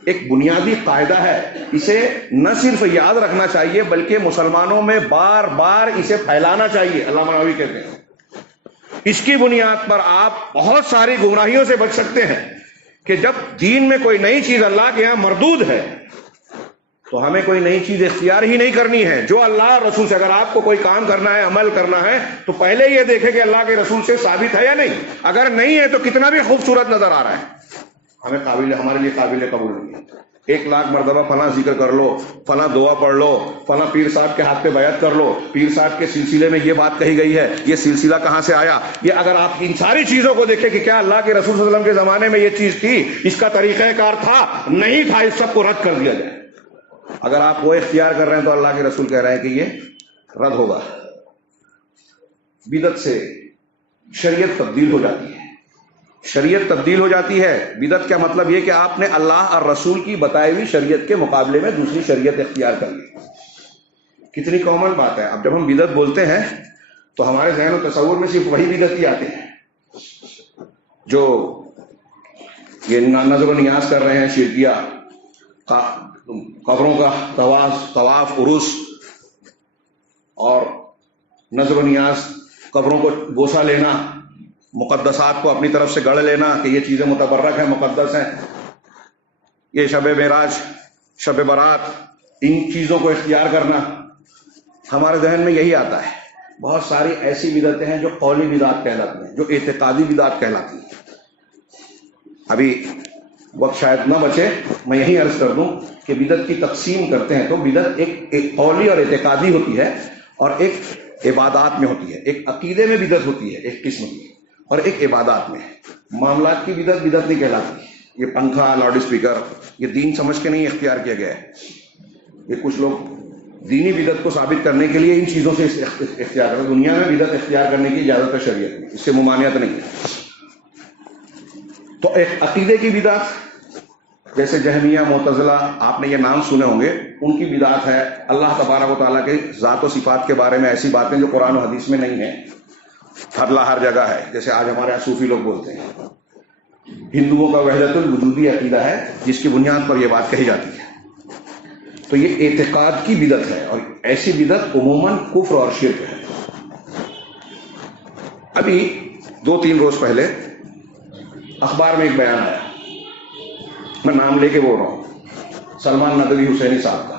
ایک بنیادی قاعدہ ہے. اسے نہ صرف یاد رکھنا چاہیے بلکہ مسلمانوں میں بار بار اسے پھیلانا چاہیے. علامہ نووی کہتے ہیں اس کی بنیاد پر آپ بہت ساری گمراہیوں سے بچ سکتے ہیں کہ جب دین میں کوئی نئی چیز اللہ کے یہاں مردود ہے تو ہمیں کوئی نئی چیز اختیار ہی نہیں کرنی ہے. جو اللہ اور رسول سے، اگر آپ کو کوئی کام کرنا ہے، عمل کرنا ہے، تو پہلے یہ دیکھیں کہ اللہ کے رسول سے ثابت ہے یا نہیں. اگر نہیں ہے تو کتنا بھی خوبصورت نظر آ رہا ہے، ہمارے لیے قابل قبول نہیں ہے. 1 لاکھ مرتبہ فلاں ذکر کر لو، فلاں دعا پڑھ لو، فلاں پیر صاحب کے ہاتھ پہ بیعت کر لو، پیر صاحب کے سلسلے میں یہ بات کہی گئی ہے، یہ سلسلہ کہاں سے آیا. یہ اگر آپ ان ساری چیزوں کو دیکھیں کہ کیا اللہ کے رسول صلی اللہ علیہ وسلم کے زمانے میں یہ چیز تھی، اس کا طریقہ کار تھا، نہیں تھا، اس سب کو رد کر دیا جائے. اگر آپ وہ اختیار کر رہے ہیں تو اللہ کے رسول کہہ رہے ہیں کہ یہ رد ہوگا. بدعت سے شریعت تبدیل ہو جاتی ہے. شریعت تبدیل ہو جاتی ہے. بدعت کا مطلب یہ کہ آپ نے اللہ اور رسول کی بتائی ہوئی شریعت کے مقابلے میں دوسری شریعت اختیار کر لی. کتنی کامن بات ہے. اب جب ہم بدعت بولتے ہیں تو ہمارے ذہن و تصور میں صرف وہی بدعت ہی آتے ہیں جو یہ نظر و نیاز کر رہے ہیں، شرکیہ، قبروں کا طواف، عرس اور نظر و نیاز، قبروں کو بوسہ لینا، مقدسات کو اپنی طرف سے گڑھ لینا کہ یہ چیزیں متبرک ہیں، مقدس ہیں. یہ شب معراج، شب برات، ان چیزوں کو اختیار کرنا، ہمارے ذہن میں یہی آتا ہے. بہت ساری ایسی بدعتیں ہیں جو قولی بدعت کہلاتی ہیں، جو اعتقادی بدعت کہلاتی ہیں. ابھی وقت شاید نہ بچے، میں یہی عرض کر دوں کہ بدعت کی تقسیم کرتے ہیں تو بدعت ایک قولی اور اعتقادی ہوتی ہے اور ایک عبادات میں ہوتی ہے. ایک عقیدے میں بدعت ہوتی ہے ایک قسم کی، اور ایک عبادات میں. معاملات کی بدعت نہیں کہلاتی. یہ پنکھا، لاؤڈ اسپیکر، یہ دین سمجھ کے نہیں اختیار کیا گیا ہے. یہ کچھ لوگ دینی بدعت کو ثابت کرنے کے لیے ان چیزوں سے اختیار کرتے ہیں. دنیا میں بدعت اختیار کرنے کی اجازت ہے شریعت میں، اس سے ممانعت نہیں ہے. تو ایک عقیدے کی بدعت، جیسے جہمیہ، معتزلہ، آپ نے یہ نام سنے ہوں گے، ان کی بدعت ہے اللہ تبارک و تعالیٰ کے ذات و صفات کے بارے میں ایسی باتیں جو قرآن و حدیث میں نہیں ہیں، اللہ ہر جگہ ہے. جیسے آج ہمارے یہاں صوفی لوگ بولتے ہیں. ہندوؤں کا وحدت الوجودی عقیدہ ہے جس کی بنیاد پر یہ بات کہی جاتی ہے. تو یہ اعتقاد کی بدعت ہے، اور ایسی بدعت عموماً کفر اور شرک ہے. ابھی 2-3 روز پہلے اخبار میں ایک بیان آیا، میں نام لے کے بول رہا ہوں، سلمان ندوی حسینی صاحب کا.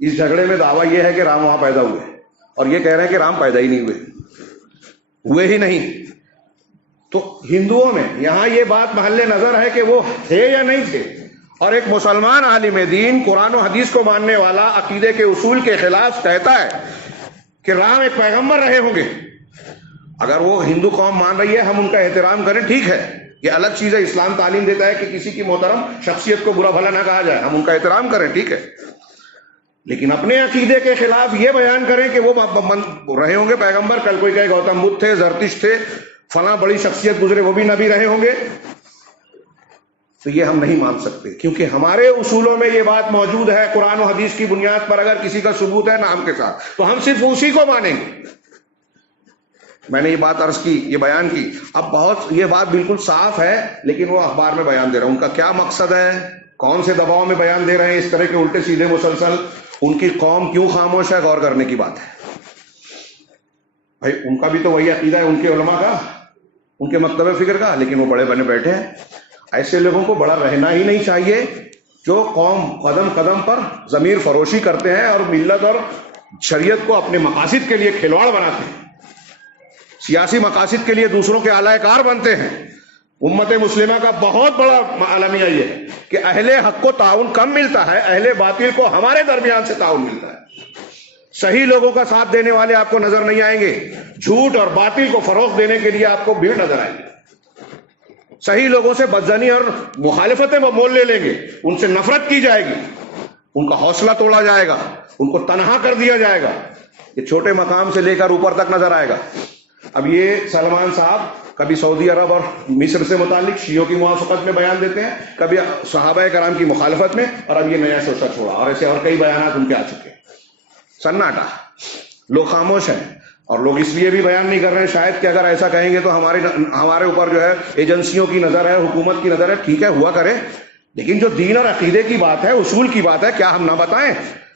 اس جھگڑے میں دعویٰ یہ ہے کہ رام وہاں پیدا ہوئے، اور یہ کہہ رہے ہیں کہ رام پیدا ہی نہیں ہوئے ہی نہیں۔ تو ہندوؤں میں یہاں یہ بات محل نظر ہے کہ وہ تھے یا نہیں تھے، اور ایک مسلمان عالم دین قرآن و حدیث کو ماننے والا عقیدے کے اصول کے خلاف کہتا ہے کہ رام ایک پیغمبر رہے ہوں گے۔ اگر وہ ہندو قوم مان رہی ہے ہم ان کا احترام کریں، ٹھیک ہے، یہ الگ چیز ہے، اسلام تعلیم دیتا ہے کہ کسی کی محترم شخصیت کو برا بھلا نہ کہا جائے، ہم ان کا احترام کریں، ٹھیک ہے، لیکن اپنے عقیدے کے خلاف یہ بیان کریں کہ وہ رہے ہوں گے پیغمبر، کل کوئی کہے گوتم بدھ تھے، زرتشت تھے، فلاں بڑی شخصیت گزرے وہ بھی نبی رہے ہوں گے، تو یہ ہم نہیں مان سکتے، کیونکہ ہمارے اصولوں میں یہ بات موجود ہے قرآن و حدیث کی بنیاد پر۔ اگر کسی کا ثبوت ہے نام کے ساتھ تو ہم صرف اسی کو مانیں گے۔ میں نے یہ بات عرض کی، یہ بیان کی، اب یہ بات بالکل صاف ہے، لیکن وہ اخبار میں بیان دے رہا ہوں، ان کا کیا مقصد ہے، کون سے دباؤ میں بیان دے رہے ہیں اس طرح کے الٹے سیدھے مسلسل، ان کی قوم کیوں خاموش ہے، غور کرنے کی بات ہے۔ بھائی ان کا بھی تو وہی عقیدہ ہے، ان کے علماء کا، ان کے مکتب فکر کا، لیکن وہ بڑے بنے بیٹھے ہیں۔ ایسے لوگوں کو بڑا رہنا ہی نہیں چاہیے جو قوم قدم قدم پر ضمیر فروشی کرتے ہیں اور ملت اور شریعت کو اپنے مقاصد کے لیے کھلواڑ بناتے ہیں، سیاسی مقاصد کے لیے دوسروں کے اعلی کار بنتے ہیں۔ امت مسلمہ کا بہت بڑا المیہ یہ ہے کہ اہل حق کو تعاون کم ملتا ہے، اہل باطل کو ہمارے درمیان سے تعاون ملتا ہے۔ صحیح لوگوں کا ساتھ دینے والے آپ کو نظر نہیں آئیں گے، جھوٹ اور باطل کو فروغ دینے کے لیے آپ کو بھیڑ نظر آئے گی۔ صحیح لوگوں سے بدزنی اور مخالفتیں وہ مول لے لیں گے، ان سے نفرت کی جائے گی، ان کا حوصلہ توڑا جائے گا، ان کو تنہا کر دیا جائے گا، یہ چھوٹے مقام سے لے کر اوپر تک نظر آئے گا۔ اب یہ سلمان صاحب کبھی سعودی عرب اور مصر سے متعلق شیعوں کی موافقت میں بیان دیتے ہیں، کبھی صحابہ کرام کی مخالفت میں، اور اب یہ نیا شوشہ چھوڑا، اور ایسے اور کئی بیانات ان کے آ چکے ہیں۔ سناٹا، لوگ خاموش ہیں، اور لوگ اس لیے بھی بیان نہیں کر رہے ہیں شاید کہ اگر ایسا کہیں گے تو ہمارے اوپر جو ہے ایجنسیوں کی نظر ہے، حکومت کی نظر ہے، ٹھیک ہے ہوا کرے، لیکن جو دین اور عقیدے کی بات ہے، اصول کی بات ہے، کیا ہم نہ بتائیں؟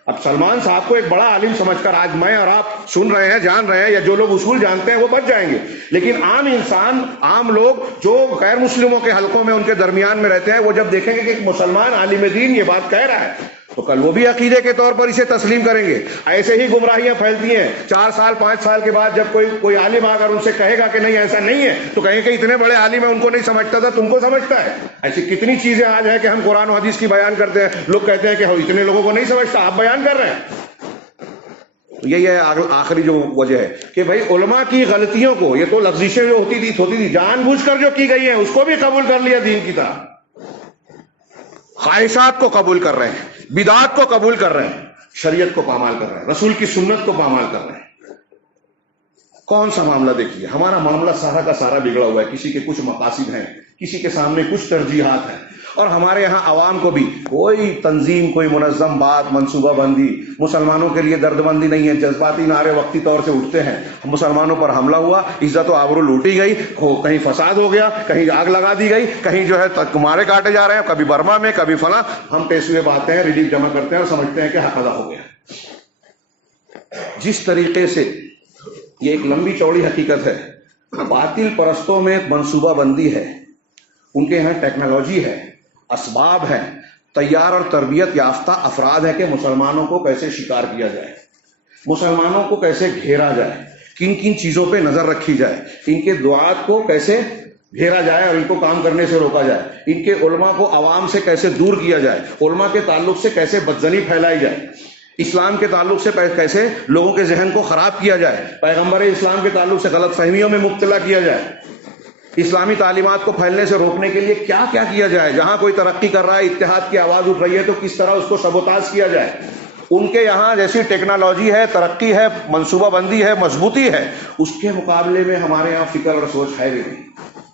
اب سلمان صاحب کو ایک بڑا عالم سمجھ کر آج میں اور آپ سن رہے ہیں، جان رہے ہیں، یا جو لوگ اصول جانتے ہیں وہ بچ جائیں گے، لیکن عام انسان، عام لوگ جو غیر مسلموں کے حلقوں میں ان کے درمیان میں رہتے ہیں، وہ جب دیکھیں گے کہ ایک مسلمان عالم دین یہ بات کہہ رہا ہے تو کل وہ بھی عقیدے کے طور پر اسے تسلیم کریں گے۔ ایسے ہی گمراہیاں پھیلتی ہیں، 4 سال 5 سال کے بعد جب کوئی عالم اگر ان سے کہے گا کہ نہیں ایسا نہیں ہے تو کہیں کہ اتنے بڑے عالم ہیں، ان کو نہیں سمجھتا تھا، تم کو سمجھتا ہے۔ ایسی کتنی چیزیں آج ہیں کہ ہم قرآن و حدیث کی بیان کرتے ہیں، لوگ کہتے ہیں کہ اتنے لوگوں کو نہیں سمجھتا، آپ بیان کر رہے ہیں۔ یہی ہے آخری جو وجہ ہے کہ بھائی علماء کی غلطیوں کو، یہ تو لفظشیں جو ہوتی تھی جان بوجھ کر جو کی گئی ہیں، اس کو بھی قبول کر لیا دین کی طرح، خواہشات کو قبول کر رہے ہیں، بدعات کو قبول کر رہے ہیں، شریعت کو پامال کر رہے ہیں، رسول کی سنت کو پامال کر رہے ہیں۔ کون سا معاملہ دیکھیے، ہمارا معاملہ سارا کا سارا بگڑا ہوا ہے، کسی کے کچھ مقاصد ہیں، کسی کے سامنے کچھ ترجیحات ہیں، اور ہمارے یہاں عوام کو بھی کوئی تنظیم، کوئی منظم بات، منصوبہ بندی، مسلمانوں کے لیے درد مندی نہیں ہے، جذباتی نعرے وقتی طور سے اٹھتے ہیں، مسلمانوں پر حملہ ہوا، عزت و آبرو لوٹی گئی، کہیں فساد ہو گیا، کہیں آگ لگا دی گئی، کہیں جو ہے مارے کاٹے جا رہے ہیں، کبھی برما میں، کبھی فلاں، ہم پیسے باتیں ہیں، ریلیف جمع کرتے ہیں اور سمجھتے ہیں کہ حق ادا ہو گیا۔ جس طریقے سے یہ ایک لمبی چوڑی حقیقت ہے، باطل پرستوں میں منصوبہ بندی ہے، ان کے یہاں ٹیکنالوجی ہے، اسباب ہیں، تیار اور تربیت یافتہ افراد ہیں کہ مسلمانوں کو کیسے شکار کیا جائے، مسلمانوں کو کیسے گھیرا جائے، کن کن چیزوں پہ نظر رکھی جائے، ان کے دعات کو کیسے گھیرا جائے اور ان کو کام کرنے سے روکا جائے، ان کے علماء کو عوام سے کیسے دور کیا جائے، علماء کے تعلق سے کیسے بدزنی پھیلائی جائے، اسلام کے تعلق سے کیسے لوگوں کے ذہن کو خراب کیا جائے، پیغمبر اسلام کے تعلق سے غلط فہمیوں میں مبتلا کیا جائے، اسلامی تعلیمات کو پھیلنے سے روکنے کے لیے کیا کیا کیا جائے، جہاں کوئی ترقی کر رہا ہے، اتحاد کی آواز اٹھ رہی ہے تو کس طرح اس کو سبوتاژ کیا جائے۔ ان کے یہاں جیسی ٹیکنالوجی ہے، ترقی ہے، منصوبہ بندی ہے، مضبوطی ہے، اس کے مقابلے میں ہمارے یہاں فکر اور سوچ ہے بھی نہیں،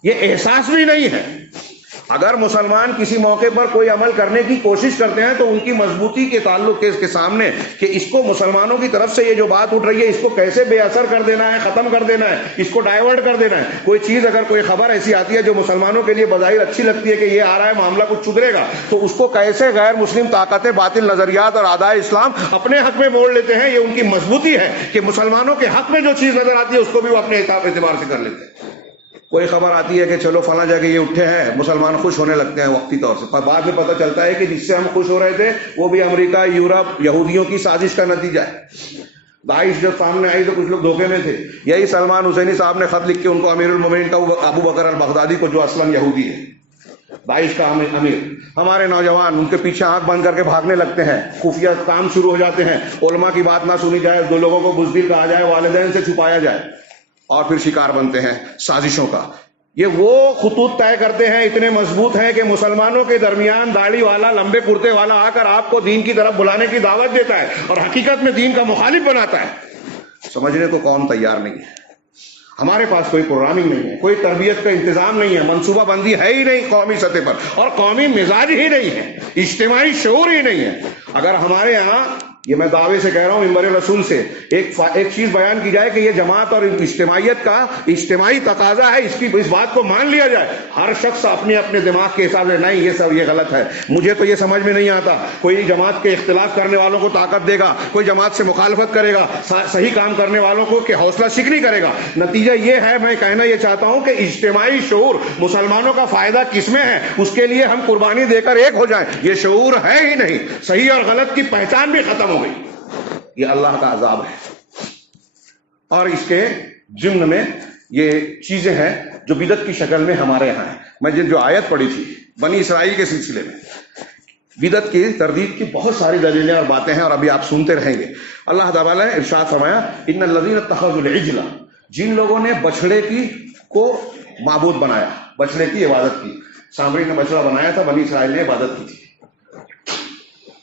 یہ احساس بھی نہیں ہے۔ اگر مسلمان کسی موقع پر کوئی عمل کرنے کی کوشش کرتے ہیں تو ان کی مضبوطی کے تعلق کے سامنے کہ اس کو مسلمانوں کی طرف سے یہ جو بات اٹھ رہی ہے اس کو کیسے بے اثر کر دینا ہے، ختم کر دینا ہے، اس کو ڈائیورٹ کر دینا ہے۔ کوئی چیز اگر کوئی خبر ایسی آتی ہے جو مسلمانوں کے لیے بظاہر اچھی لگتی ہے کہ یہ آ رہا ہے، معاملہ کچھ سدھرے گا، تو اس کو کیسے غیر مسلم طاقتیں، باطل نظریات اور اعدائے اسلام اپنے حق میں موڑ لیتے ہیں۔ یہ ان کی مضبوطی ہے کہ مسلمانوں کے حق میں جو چیز نظر آتی ہے اس کو بھی وہ اپنے اعتبار سے کر لیتے ہیں۔ کوئی خبر آتی ہے کہ چلو فلاں جگہ یہ اٹھے ہیں، مسلمان خوش ہونے لگتے ہیں وقتی طور سے، پر بعد میں پتہ چلتا ہے کہ جس سے ہم خوش ہو رہے تھے وہ بھی امریکہ، یورپ، یہودیوں کی سازش کا نتیجہ ہے۔ داعش جب سامنے آئی تو کچھ لوگ دھوکے میں تھے، یہی سلمان حسینی صاحب نے خط لکھ کے ان کو امیر المومنین کا ابو بکر البغدادی کو، جو اصلاً یہودی ہے، داعش کا امیر، ہمارے نوجوان ان کے پیچھے آنکھ بند کر کے بھاگنے لگتے ہیں، خفیہ کام شروع ہو جاتے ہیں، علماء کی بات نہ سنی جائے، دو لوگوں کو بزدل کہا جائے، والدین سے چھپایا جائے، اور پھر شکار بنتے ہیں سازشوں کا۔ یہ وہ خطوط طے کرتے ہیں، اتنے مضبوط ہیں کہ مسلمانوں کے درمیان داڑھی والا، لمبے کرتے والا آ کر آپ کو دین کی طرف بلانے کی دعوت دیتا ہے اور حقیقت میں دین کا مخالف بناتا ہے۔ سمجھنے کو قوم تیار نہیں ہے۔ ہمارے پاس کوئی پروگرامنگ نہیں ہے، کوئی تربیت کا انتظام نہیں ہے، منصوبہ بندی ہے ہی نہیں قومی سطح پر، اور قومی مزاج ہی نہیں ہے، اجتماعی شعور ہی نہیں ہے۔ اگر ہمارے یہاں، یہ میں دعوے سے کہہ رہا ہوں منبر رسول سے، ایک چیز بیان کی جائے کہ یہ جماعت اور اجتماعیت کا اجتماعی تقاضا ہے، اس بات کو مان لیا جائے، ہر شخص اپنے اپنے دماغ کے حساب سے، نہیں یہ غلط ہے، مجھے تو یہ سمجھ میں نہیں آتا، کوئی جماعت کے اختلاف کرنے والوں کو طاقت دے گا، کوئی جماعت سے مخالفت کرے گا، صحیح کام کرنے والوں کو کہ حوصلہ شکنی کرے گا۔ نتیجہ یہ ہے، میں کہنا یہ چاہتا ہوں کہ اجتماعی شعور، مسلمانوں کا فائدہ کس میں ہے، اس کے لیے ہم قربانی دے کر ایک ہو جائیں، یہ شعور ہے ہی نہیں، صحیح اور غلط کی پہچان بھی ختم ہو گئی۔ یہ اللہ کا عذاب ہے۔ اور اس کے ضمن میں یہ چیزیں ہیں جو بدعت کی شکل میں ہمارے یہاں ہیں۔ میں جو آیت پڑھی تھی بنی اسرائیل کے سلسلے میں، بدعت کی تردید کی بہت ساری دلیلیں اور باتیں ہیں، اور ابھی آپ سنتے رہیں گے۔ اللہ تعالیٰ نے ارشاد فرمایا، ان الذین اتخذوا العجل، جن لوگوں نے بچڑے کو معبود بنایا، بچڑے کی عبادت کی، سامری نے بچڑا بنایا تھا، بنی اسرائیل نے عبادت کی تھی۔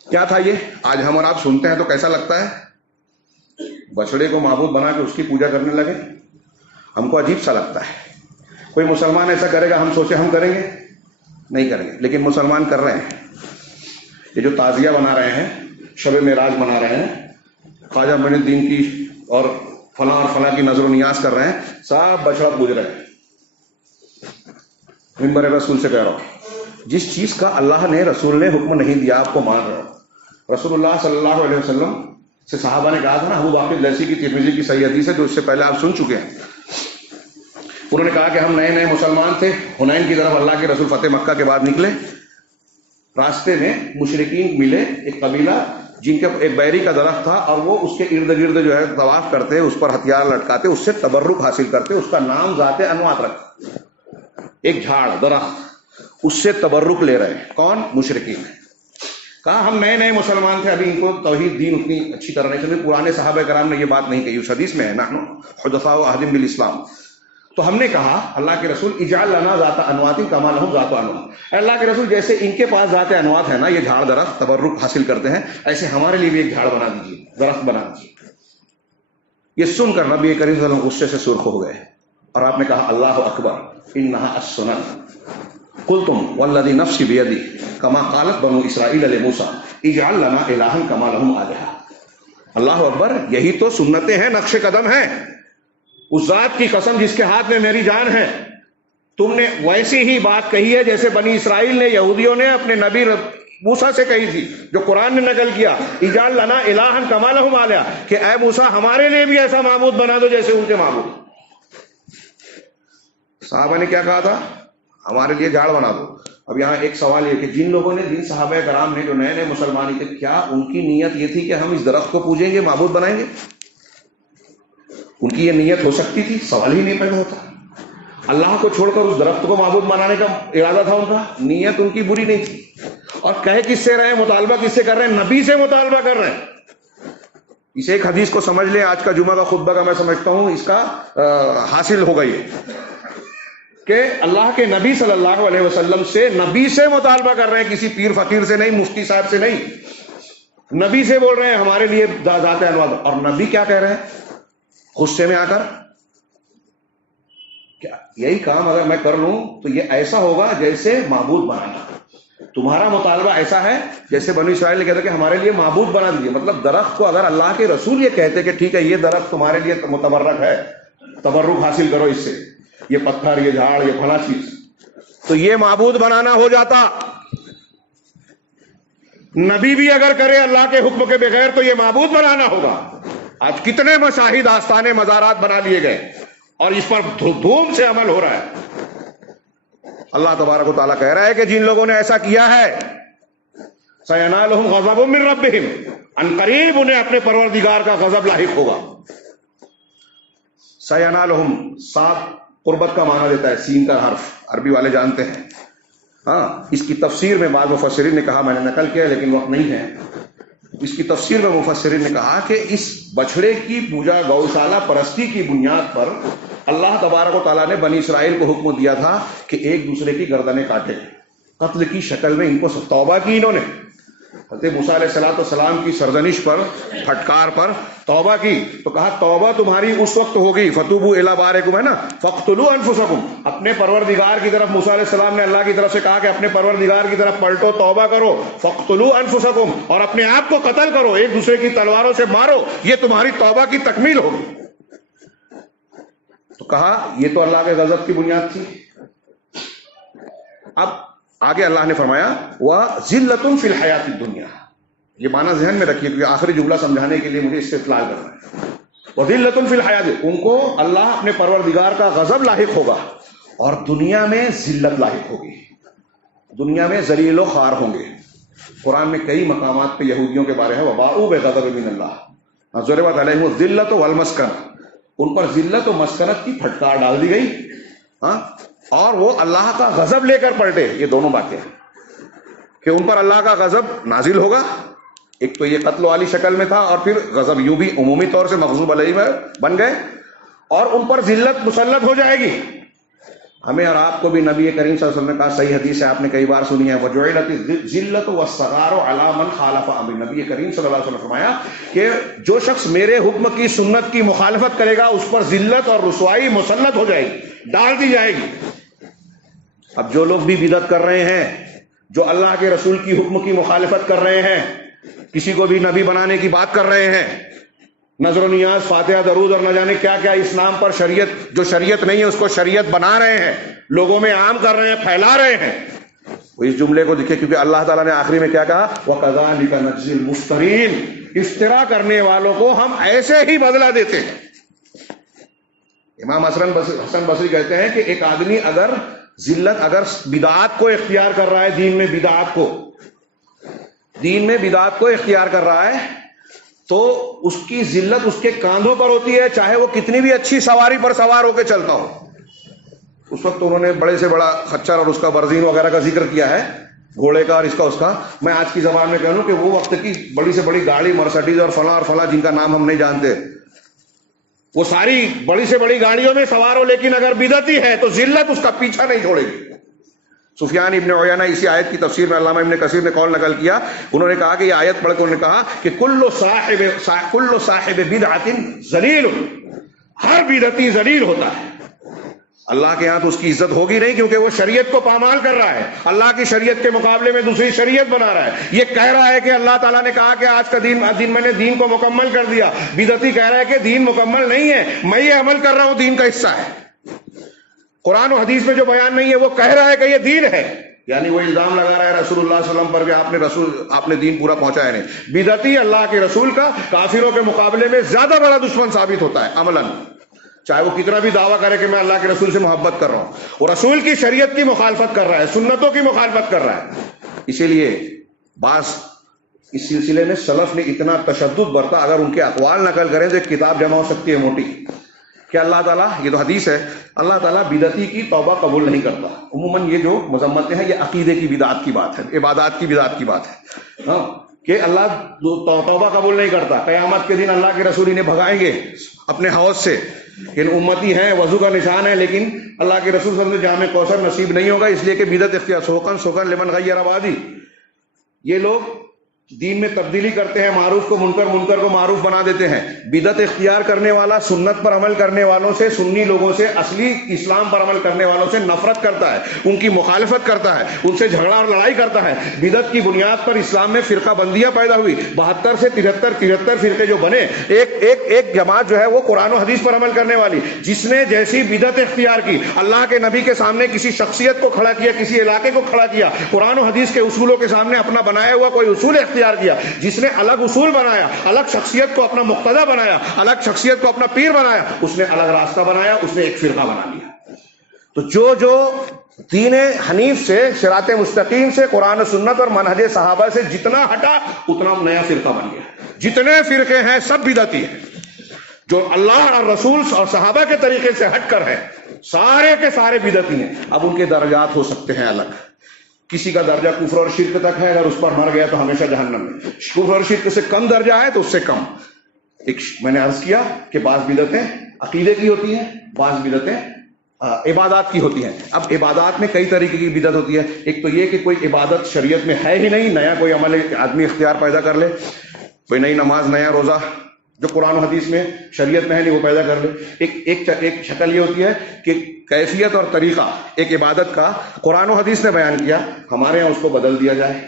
کیا تھا یہ؟ آج ہم اور آپ سنتے ہیں تو کیسا لگتا ہے؟ بچڑے کو معبود بنا کے اس کی پوجا کرنے لگے، ہم کو عجیب سا لگتا ہے۔ کوئی مسلمان ایسا کرے گا ہم سوچے ہم کریں گے؟ نہیں کریں گے، لیکن مسلمان کر رہے ہیں۔ یہ جو تعزیہ بنا رہے ہیں، شب معراج بنا رہے ہیں، خواجہ معین الدین کی اور فلاں کی نظر و نیاز کر رہے ہیں، سب بچڑا پوج رہے ہیں۔ منبر رسول سے کہہ رہا ہوں، جس چیز کا اللہ نے، رسول نے حکم نہیں دیا، آپ کو مان رہے ہو۔ رسول اللہ صلی اللہ علیہ وسلم سے صحابہ نے کہا تھا نا، ابو باقر لیثی کی ترمذی کی صحیح حدیث ہے جو اس سے پہلے آپ سن چکے ہیں، انہوں نے کہا کہ ہم نئے مسلمان تھے، حنین کی طرف اللہ کے رسول فتح مکہ کے بعد نکلے، راستے میں مشرکین ملے، ایک قبیلہ جن کے ایک بیری کا درخت تھا، اور وہ اس کے ارد گرد جو ہے طواف کرتے، اس پر ہتھیار لٹکاتے، اس سے تبرک حاصل کرتے، اس کا نام ذات انوات رکھتے، ایک جھاڑ درخت، اس سے تبرک لے رہے ہیں۔ کون؟ مشرکین۔ کہا ہم نئے مسلمان تھے، ابھی ان کو توحید دین اتنی اچھی طرح نہیں سمجھ، پرانے صحابہ کرام نے یہ بات نہیں کہی، اس حدیث میں ہے نحن حدثاء عہد بالاسلام۔ تو ہم نے کہا اللہ کے رسول اجعل لنا ذات انوات کما لهم ذات انوات، اللہ کے رسول جیسے ان کے پاس ذات انوات ہے نا، یہ جھاڑ درخت تبرک حاصل کرتے ہیں، ایسے ہمارے لیے بھی ایک جھاڑ بنا دیجیے، درخت بنا دیجیے۔ یہ سن کر نبی کریم صلی اللہ علیہ وسلم غصے سے سرخ ہو گئے، اور آپ نے کہا اللہ اکبر انها السنن قلتم والذی نفسی بیدی کما قالت بنو اسرائیل لموسیٰ اجعل لنا الہا کما لهم آلہہ۔ اللہ اکبر، یہی تو سنتیں ہیں، نقش قدم ہیں، اس ذات کی قسم جس کے ہاتھ میں میری جان ہے، تم نے ویسی ہی بات کہی ہے جیسے بنی اسرائیل نے، یہودیوں نے اپنے نبی موسیٰ سے کہی تھی، جو قرآن نے نقل کیا، اجعل لنا الہا کما لهم آلہہ، کہ اے موسیٰ ہمارے لیے بھی ایسا معبود بنا دو جیسے ان کے معبود۔ صحابہ نے کیا کہا تھا؟ ہمارے لیے جھاڑ بنا دو۔ اب یہاں ایک سوال یہ کہ جن لوگوں نے، جن صحابہ کرام نے جو نئے مسلمان تھے، کیا ان کی نیت یہ تھی کہ ہم اس درخت کو پوجیں گے، معبود بنائیں گے؟ ان کی یہ نیت ہو سکتی تھی؟ سوال ہی نہیں پیدا ہوتا۔ اللہ کو چھوڑ کر اس درخت کو معبود بنانے کا ارادہ تھا ان کا، نیت ان کی بری نہیں تھی۔ اور کہہ کس سے رہے ہیں، مطالبہ کس سے کر رہے ہیں؟ نبی سے مطالبہ کر رہے ہیں۔ اس ایک حدیث کو سمجھ لیں، آج کا جمعہ کا خطبہ کا میں سمجھتا ہوں اس کا حاصل ہو گئی ہے کہ اللہ کے نبی صلی اللہ علیہ وسلم سے، نبی سے مطالبہ کر رہے ہیں، کسی پیر فقیر سے نہیں، مفتی صاحب سے نہیں، نبی سے بول رہے ہیں ہمارے لیے ذات انوات۔ اور نبی کیا کہہ رہے ہیں غصے میں آ کر؟ کیا یہی کام اگر میں کر لوں تو یہ ایسا ہوگا جیسے معبود بنانا، تمہارا مطالبہ ایسا ہے جیسے بنی اسرائیل نے کہا کہ ہمارے لیے معبود بنا دیجیے۔ مطلب درخت کو اگر اللہ کے رسول یہ کہتے کہ ٹھیک ہے یہ درخت تمہارے لیے متبرک ہے، تبرک حاصل کرو اس سے، یہ پتھر، یہ جھاڑ، یہ فلاں چیز، تو یہ معبود بنانا ہو جاتا۔ نبی بھی اگر کرے اللہ کے حکم کے بغیر تو یہ معبود بنانا ہوگا۔ آج کتنے مشاہد، آستانے، مزارات بنا لیے گئے اور اس پر دھوم سے عمل ہو رہا ہے۔ اللہ تبارک و تعالیٰ کہہ رہا ہے کہ جن لوگوں نے ایسا کیا ہے سینالہم غضب من ربہم، ان قریب انہیں اپنے پروردگار کا غضب لاحق ہوگا. سینالہم، صاد قربت کا معنی دیتا ہے، سین کا حرف عربی والے جانتے ہیں. ہاں، اس کی تفسیر میں بعض مفسرین نے کہا، میں نے نقل کیا لیکن وقت نہیں ہے، اس کی تفسیر میں مفسرین نے کہا کہ اس بچھڑے کی پوجا گوشالہ پرستی کی بنیاد پر اللہ تبارک و تعالیٰ نے بنی اسرائیل کو حکم دیا تھا کہ ایک دوسرے کی گردنیں کاٹے، قتل کی شکل میں ان کو توبہ کی. انہوں نے حضرت موسیٰ علیہ السلام کی سرزنش پر، پھٹکار پر توبہ کی، تو کہا توبہ تمہاری اس وقت ہوگی فتوبوا الی بارئکم، ہے نا، فاقتلوا انفسکم، اپنے پروردگار کی طرف. موسیٰ علیہ السلام نے اللہ کی طرف سے کہا کہ اپنے پروردگار کی طرف پلٹو، توبہ کرو. فاقتلوا انفسکم، اور اپنے آپ کو قتل کرو، ایک دوسرے کی تلواروں سے مارو، یہ تمہاری توبہ کی تکمیل ہوگی. تو کہا یہ تو اللہ کے غضب کی بنیاد تھی. اب آگے اللہ نے فرمایا وَذِلَّةٌ فِي الْحَيَاةِ الدُّنْيَا، یہ معنی ذہن میں رکھیے کیونکہ آخری جملہ سمجھانے کے لیے مجھے استدلال کرنا ہے. وَذِلَّةٌ فِي الْحَيَاةِ، ان کو اللہ اپنے پروردگار کا غضب لاحق ہوگا اور دنیا میں ذلت لاحق ہوگی، دنیا میں ذلیل و خوار ہوں گے. قرآن میں کئی مقامات پہ یہودیوں کے بارے ہے وَبَاءُوا بِغَضَبٍ مِّنَ اللَّهِ ضُرِبَتْ عَلَيْهِمُ الذِّلَّةُ وَالْمَسْكَنَةُ، ان پر ذلت و مسکنت کی پھٹکار ڈال دی گئی، ہاں، اور وہ اللہ کا غضب لے کر پلٹے. یہ دونوں باتیں ہیں کہ ان پر اللہ کا غضب نازل ہوگا، ایک تو یہ قتل والی شکل میں تھا، اور پھر غضب یوں بھی عمومی طور سے مغضوب علیہ میں بن گئے، اور ان پر ذلت مسلط ہو جائے گی. ہمیں اور آپ کو بھی نبی کریم صلی اللہ علیہ وسلم نے کہا، صحیح حدیث ہے، آپ نے کئی بار سنی ہے، وَجُعِلَتِ الذِّلَّةُ وَالصَّغَارُ عَلَىٰ مَنْ خَالَفَ أَمْرِي. نبی کریم صلی اللہ علیہ وسلم نے فرمایا کہ جو شخص میرے حکم کی، سنت کی مخالفت کرے گا اس پر ذلت اور رسوائی مسلط ہو جائے گی، ڈال دی جائے گی. اب جو لوگ بھی بدعت کر رہے ہیں، جو اللہ کے رسول کی حکم کی مخالفت کر رہے ہیں، کسی کو بھی نبی بنانے کی بات کر رہے ہیں، نظر و نیاز، فاتحہ، درود اور نہ جانے کیا کیا اسلام پر، شریعت جو شریعت نہیں ہے اس کو شریعت بنا رہے ہیں، لوگوں میں عام کر رہے ہیں، پھیلا رہے ہیں، وہ اس جملے کو دیکھیں کیونکہ اللہ تعالیٰ نے آخری میں کیا کہا، وَكَذَلِكَ نَجْزِي الْمُفْتَرِينَ، افطرا کرنے والوں کو ہم ایسے ہی بدلہ دیتے ہیں. امام حسن بصری کہتے ہیں کہ ایک آدمی اگر اگر بدعات کو اختیار کر رہا ہے، دین میں بدعات کو اختیار کر رہا ہے، تو اس کی ذلت اس کے کاندھوں پر ہوتی ہے، چاہے وہ کتنی بھی اچھی سواری پر سوار ہو کے چلتا ہو. اس وقت انہوں نے بڑے سے بڑا خچر اور اس کا برزین وغیرہ کا ذکر کیا ہے، گھوڑے کا اور اس کا. میں آج کی زبان میں کہہ لوں کہ وہ وقت کی بڑی سے بڑی گاڑی، مرسڈیز اور فلاں جن کا نام ہم نہیں جانتے، وہ ساری بڑی سے بڑی گاڑیوں میں سوار ہو، لیکن اگر بدعتی ہے تو ذلت اس کا پیچھا نہیں چھوڑے گی. سفیان ابن عیینہ اسی آیت کی تفسیر میں علامہ ابن کثیر نے قول نقل کیا، انہوں نے کہا کہ یہ آیت پڑھ کے انہوں نے کہا کہ کل صاحب بدعت ذلیل، ہر بدعتی ذلیل ہوتا ہے. اللہ کے ہاں تو اس کی عزت ہوگی نہیں، کیونکہ وہ شریعت کو پامال کر رہا ہے، اللہ کی شریعت کے مقابلے میں دوسری شریعت بنا رہا ہے. یہ کہہ رہا ہے کہ اللہ تعالیٰ نے کہا کہ آج کا دن میں نے دین کو مکمل کر دیا. بدعتی کہہ رہا ہے کہ دین مکمل نہیں ہے، میں یہ عمل کر رہا ہوں دین کا حصہ ہے. قرآن و حدیث میں جو بیان نہیں ہے وہ کہہ رہا ہے کہ یہ دین ہے، یعنی وہ الزام لگا رہا ہے رسول اللہ صلی اللہ علیہ وسلم پر کہ آپ نے دین پورا پہنچایا نہیں. بدعتی اللہ کے رسول کا کافروں کے مقابلے میں زیادہ بڑا دشمن ثابت ہوتا ہے عملاً، چاہے وہ کتنا بھی دعویٰ کرے کہ میں اللہ کے رسول سے محبت کر رہا ہوں، وہ رسول کی شریعت کی مخالفت کر رہا ہے، سنتوں کی مخالفت کر رہا ہے. اسی لیے بعض اس سلسلے میں سلف نے اتنا تشدد برتا، اگر ان کے اقوال نقل کریں تو ایک کتاب جمع ہو سکتی ہے موٹی، کہ اللہ تعالیٰ، یہ تو حدیث ہے، اللہ تعالیٰ بدعتی کی توبہ قبول نہیں کرتا. عموماً یہ جو مذمتیں ہیں یہ عقیدے کی بدعت کی بات ہے، عبادات کی بدعت کی بات ہے، ہاں، کہ اللہ توبہ قبول نہیں کرتا. قیامت کے دن اللہ کے رسول انہیں بھگائیں گے اپنے حوض سے، ان امتی ہیں، وضو کا نشان ہے، لیکن اللہ کے رسول صلی اللہ علیہ وسلم جامع کوثر نصیب نہیں ہوگا، اس لیے کہ بدعت اختیار سوکن لمن غیر آبادی. یہ لوگ دین میں تبدیلی کرتے ہیں، معروف کو منکر، منکر کو معروف بنا دیتے ہیں. بدعت اختیار کرنے والا سنت پر عمل کرنے والوں سے، سنی لوگوں سے، اصلی اسلام پر عمل کرنے والوں سے نفرت کرتا ہے، ان کی مخالفت کرتا ہے، ان سے جھگڑا اور لڑائی کرتا ہے. بدعت کی بنیاد پر اسلام میں فرقہ بندیاں پیدا ہوئی، 72 سے 73 فرقے جو بنے. ایک جماعت جو ہے وہ قرآن و حدیث پر عمل کرنے والی، جس نے جیسی بدعت اختیار کی، اللہ کے نبی کے سامنے کسی شخصیت کو کھڑا کیا، کسی علاقے کو کھڑا کیا، قرآن و حدیث کے اصولوں کے سامنے اپنا بنایا ہوا کوئی اصول اختیار کیا، جس نے الگ اصول بنایا، الگ شخصیت کو اپنا مقتدی بنایا، الگ شخصیت کو اپنا پیر بنایا، اس نے الگ راستہ بنایا، اس نے ایک فرقہ بنا لیا. تو جو دین حنیف سے، صراط مستقیم سے، قرآن و سنت اور منہج صحابہ سے جتنا ہٹا اتنا نیا فرقہ بن گیا. جتنے فرقے ہیں سب بدعتی ہیں. جو اللہ اور رسول اور صحابہ کے طریقے سے ہٹ کر ہے سارے کے سارے بدعتی ہیں. اب ان کے درجات ہو سکتے ہیں الگ. کسی کا درجہ کفر اور شرک تک ہے، اگر اس پر مر گیا تو ہمیشہ جہنم میں. کفر اور شرک سے کم درجہ ہے تو اس سے کم. ایک میں نے عرض کیا کہ بعض بدعتیں عقیدے کی ہوتی ہیں، بعض بدعتیں عبادات کی ہوتی ہیں. اب عبادات میں کئی طریقے کی بدعت ہوتی ہے. ایک تو یہ کہ کوئی عبادت شریعت میں ہے ہی نہیں، نیا کوئی عمل آدمی اختیار پیدا کر لے. کوئی نئی نماز، نیا روزہ جو قرآن و حدیث میں شریعت میں ہے نہیں وہ پیدا کر لے. ایک شکل یہ ہوتی ہے کہ کیفیت اور طریقہ ایک عبادت کا قرآن و حدیث نے بیان کیا، ہمارے یہاں اس کو بدل دیا جائے.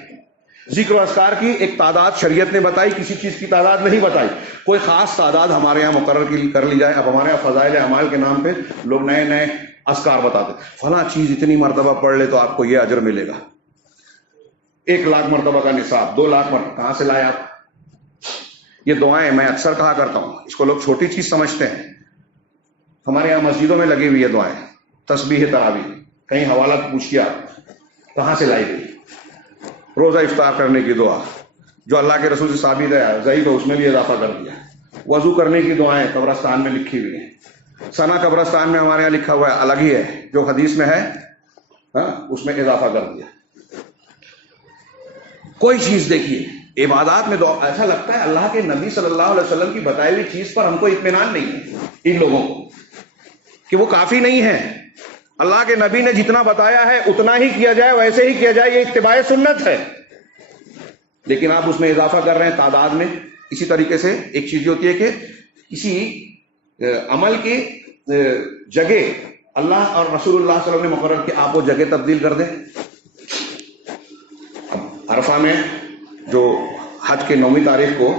ذکر و اذکار کی ایک تعداد شریعت نے بتائی، کسی چیز کی تعداد نہیں بتائی، کوئی خاص تعداد ہمارے یہاں مقرر کر لی جائے. اب ہمارے یہاں فضائل اعمال کے نام پہ لوگ نئے نئے اذکار بتاتے، فلاں چیز اتنی مرتبہ پڑھ لے تو آپ کو یہ اجر ملے گا. 1,00,000 مرتبہ کا نصاب، 2,00,000 مرتبہ کہاں سے لائے آپ؟ یہ دعائیں میں اکثر کہا کرتا ہوں، اس کو لوگ چھوٹی چیز سمجھتے ہیں. ہمارے یہاں مسجدوں میں لگی ہوئی ہے دعائیں، تسبیح تراویح. کہیں حوالہ پوچھ کیا کہاں سے لائی گئی؟ روزہ افطار کرنے کی دعا جو اللہ کے رسول سے ثابت ہے، ضعیف ہے، اس میں بھی اضافہ کر دیا. وضو کرنے کی دعائیں قبرستان میں لکھی ہوئی ہیں. ثنا قبرستان میں ہمارے یہاں لکھا ہوا ہے، الگ ہی ہے. جو حدیث میں ہے اس میں اضافہ کر دیا. کوئی چیز دیکھیے عبادات میں ایسا لگتا ہے اللہ کے نبی صلی اللہ علیہ وسلم کی بتائی ہوئی چیز پر ہم کو اطمینان نہیں ہے ان لوگوں کو، کہ وہ کافی نہیں ہے. اللہ کے نبی نے جتنا بتایا ہے اتنا ہی کیا جائے، ویسے ہی کیا جائے، یہ اتباع سنت ہے. لیکن آپ اس میں اضافہ کر رہے ہیں تعداد میں. اسی طریقے سے ایک چیز ہوتی ہے کہ کسی عمل کی جگہ اللہ اور رسول اللہ صلی اللہ علیہ وسلم نے مقرر کہ آپ وہ جگہ تبدیل کر دیں. اب عرفہ میں جو حج کے 9ویں تاریخ کو،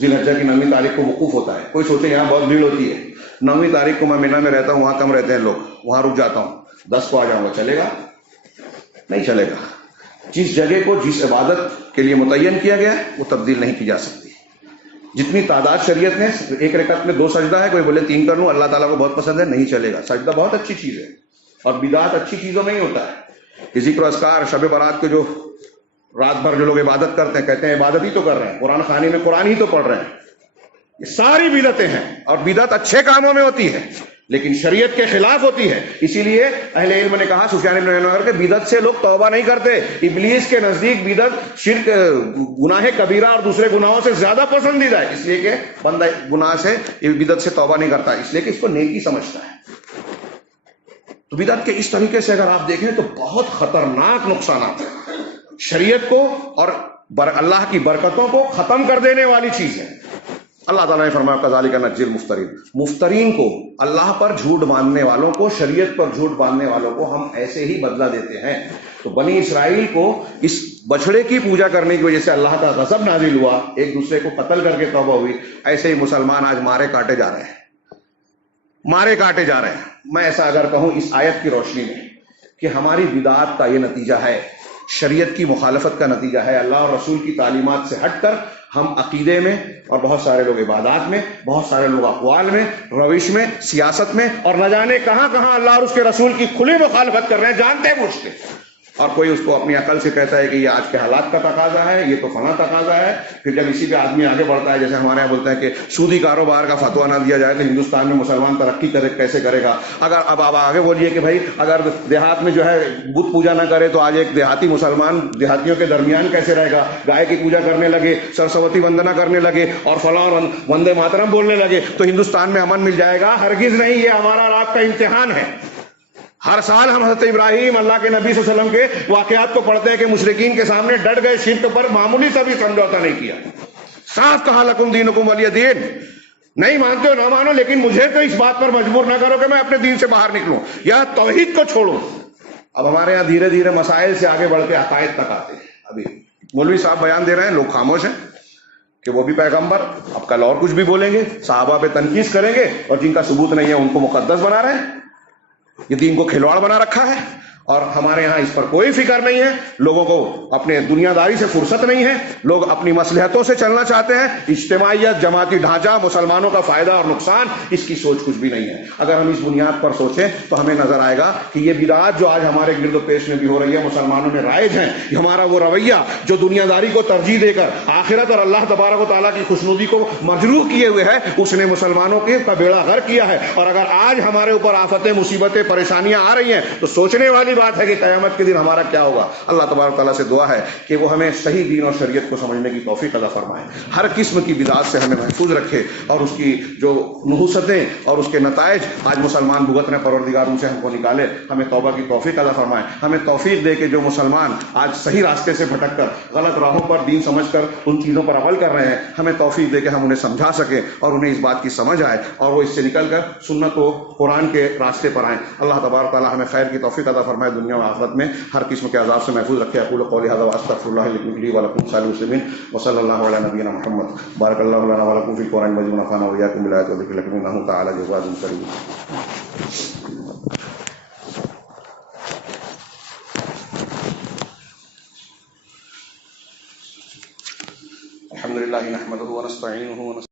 ذی الحجہ کی 9ویں تاریخ کو وقوف ہوتا ہے. کوئی سوچے یہاں بہت بھیڑ ہوتی ہے، 9ویں تاریخ کو میں مینا میں رہتا ہوں، وہاں کم رہتے ہیں لوگ، وہاں رک جاتا ہوں، 10 کو آ جاؤں گا، چلے گا؟ نہیں چلے گا. جس جگہ کو جس عبادت کے لیے متعین کیا گیا ہے وہ تبدیل نہیں کی جا سکتی. جتنی تعداد شریعت نے، ایک رکعت میں 2 سجدہ ہے، کوئی بولے 3 کر لوں، اللہ تعالیٰ کو بہت پسند ہے، نہیں چلے گا. سجدہ بہت اچھی چیز ہے اور بدعت اچھی چیزوں میں ہی ہوتا ہے. کہ ذکر و اذکار، شب برات کے جو رات بھر جو لوگ عبادت کرتے ہیں، کہتے ہیں عبادت ہی تو کر رہے ہیں، قرآن خوانی میں قرآن ہی تو پڑھ رہے ہیں. یہ ساری بدعتیں ہیں اور بدعت اچھے کاموں میں ہوتی ہے لیکن شریعت کے خلاف ہوتی ہے. اسی لیے اہل علم نے کہا، سفیان بن عیینہ کہ بدعت سے لوگ توبہ نہیں کرتے. ابلیس کے نزدیک بدعت شرک، گناہ کبیرہ اور دوسرے گناہوں سے زیادہ پسندیدہ ہے، اس لیے کہ بندہ گناہ سے، بدعت سے توبہ نہیں کرتا، اس لیے کہ اس کو نیکی سمجھتا ہے. تو بدعت کے اس طریقے سے اگر آپ دیکھیں تو بہت خطرناک نقصانات ہیں. شریعت کو اور اللہ کی برکتوں کو ختم کر دینے والی چیز ہے. اللہ تعالیٰ نے فرمایا کذالک نجزی المفترین، مفترین کو، اللہ پر جھوٹ باندھنے والوں کو، شریعت پر جھوٹ باندھنے والوں کو ہم ایسے ہی بدلہ دیتے ہیں. تو بنی اسرائیل کو اس بچڑے کی پوجا کرنے کی وجہ سے اللہ کا غضب نازل ہوا، ایک دوسرے کو قتل کر کے توبہ ہوئی. ایسے ہی مسلمان آج مارے کاٹے جا رہے ہیں، مارے کاٹے جا رہے ہیں. میں ایسا اگر کہوں اس آیت کی روشنی میں کہ ہماری بدعات کا یہ نتیجہ ہے، شریعت کی مخالفت کا نتیجہ ہے. اللہ اور رسول کی تعلیمات سے ہٹ کر ہم عقیدے میں، اور بہت سارے لوگ عبادات میں، بہت سارے لوگ اقوال میں، روش میں، سیاست میں، اور نہ جانے کہاں کہاں اللہ اور اس کے رسول کی کھلی مخالفت کر رہے ہیں، جانتے بوجھتے. اور کوئی اس کو اپنی عقل سے کہتا ہے کہ یہ آج کے حالات کا تقاضا ہے، یہ تو فلاں تقاضا ہے. پھر جب اسی پہ آدمی آگے بڑھتا ہے، جیسے ہمارے یہاں بولتے ہیں کہ سودی کاروبار کا فتویٰ نہ دیا جائے تو ہندوستان میں مسلمان ترقی کیسے کرے گا. اگر اب آپ آگے بولیے کہ بھائی اگر دیہات میں جو ہے بت پوجا نہ کرے تو آج ایک دیہاتی مسلمان دیہاتیوں کے درمیان کیسے رہے گا. گائے کی پوجا کرنے لگے، سرسوتی وندنا کرنے لگے اور فلاں اور وندے ماترم بولنے لگے تو ہندوستان میں امن مل جائے گا؟ ہرگز نہیں. یہ ہمارا اور آپ کا امتحان ہے. ہر سال ہم حضرت ابراہیم، اللہ کے نبی صلی اللہ علیہ وسلم کے واقعات کو پڑھتے ہیں کہ مشرکین کے سامنے ڈٹ گئے، شرک پر معمولی سا بھی سمجھوتا نہیں کیا. صاف کہا لکم دینکم ولی دین. نہیں مانتے ہو نہ مانو، لیکن مجھے تو اس بات پر مجبور نہ کرو کہ میں اپنے دین سے باہر نکلوں یا توحید کو چھوڑوں. اب ہمارے یہاں دھیرے دھیرے مسائل سے آگے بڑھ کے عقائد تک آتے ہیں. ابھی مولوی صاحب بیان دے رہے ہیں، لوگ خاموش ہیں کہ وہ بھی پیغمبر، اب کل اور کچھ بھی بولیں گے، صحابہ پہ تنقید کریں گے، اور جن کا ثبوت نہیں ہے ان کو مقدس بنا رہے ہیں. یہ دین کو کھلواڑ بنا رکھا ہے. اور ہمارے ہاں اس پر کوئی فکر نہیں ہے. لوگوں کو اپنے دنیا داری سے فرصت نہیں ہے. لوگ اپنی مصلحتوں سے چلنا چاہتے ہیں. اجتماعیت، جماعتی ڈھانچہ، مسلمانوں کا فائدہ اور نقصان، اس کی سوچ کچھ بھی نہیں ہے. اگر ہم اس بنیاد پر سوچیں تو ہمیں نظر آئے گا کہ یہ بدعات جو آج ہمارے گرد و پیش میں بھی ہو رہی ہے، مسلمانوں میں رائج ہیں. ہمارا وہ رویہ جو دنیا داری کو ترجیح دے کر آخرت اور اللہ تبارک و تعالیٰ کی خوشنودی کو مجروح کیے ہوئے ہے، اس نے مسلمانوں کا بیڑا غرق کیا ہے. اور اگر آج ہمارے اوپر آفتیں، مصیبتیں، پریشانیاں آ رہی ہیں تو سوچنے والی بات ہے کہ قیامت کے دن ہمارا کیا ہوگا. اللہ تبارک و تعالیٰ سے دعا ہے کہ وہ ہمیں صحیح دین اور شریعت کو سمجھنے کی توفیق عطا فرمائے، ہر قسم کی بدعات سے ہمیں محفوظ رکھے، اور اس کی جو نحوستیں اور اس کے نتائج آج مسلمان بھگت رہے، پروردگار ان سے ہم کو نکالے. ہمیں توبہ کی توفیق عطا فرمائے. ہمیں توفیق دے کہ جو مسلمان آج صحیح راستے سے بھٹک کر غلط راہوں پر دین سمجھ کر ان چیزوں پر عمل کر رہے ہیں، ہمیں توفیق دے کہ ہم انہیں سمجھا سکیں اور انہیں اس بات کی سمجھ آئے اور وہ اس سے نکل کر سنت و قرآن کے راستے پر آئیں. اللہ تبارک تعالیٰ ہمیں خیر کی توفیق عطا فرمائے، دنیا و آخرت میں ہر قسم کے عذاب سے محفوظ رکھے. اقول قولی ھذا واستغفر اللہ لي ولکم سائر المسلمین وصلی اللہ علی نبینا محمد. بارک اللہ لنا ولکم فی القرآن المجید ونفعنا وإياکم بالآیات والذکر الحکیم انہ تعالی جواد کریم. الحمد للہ نحمدہ ونستعینہ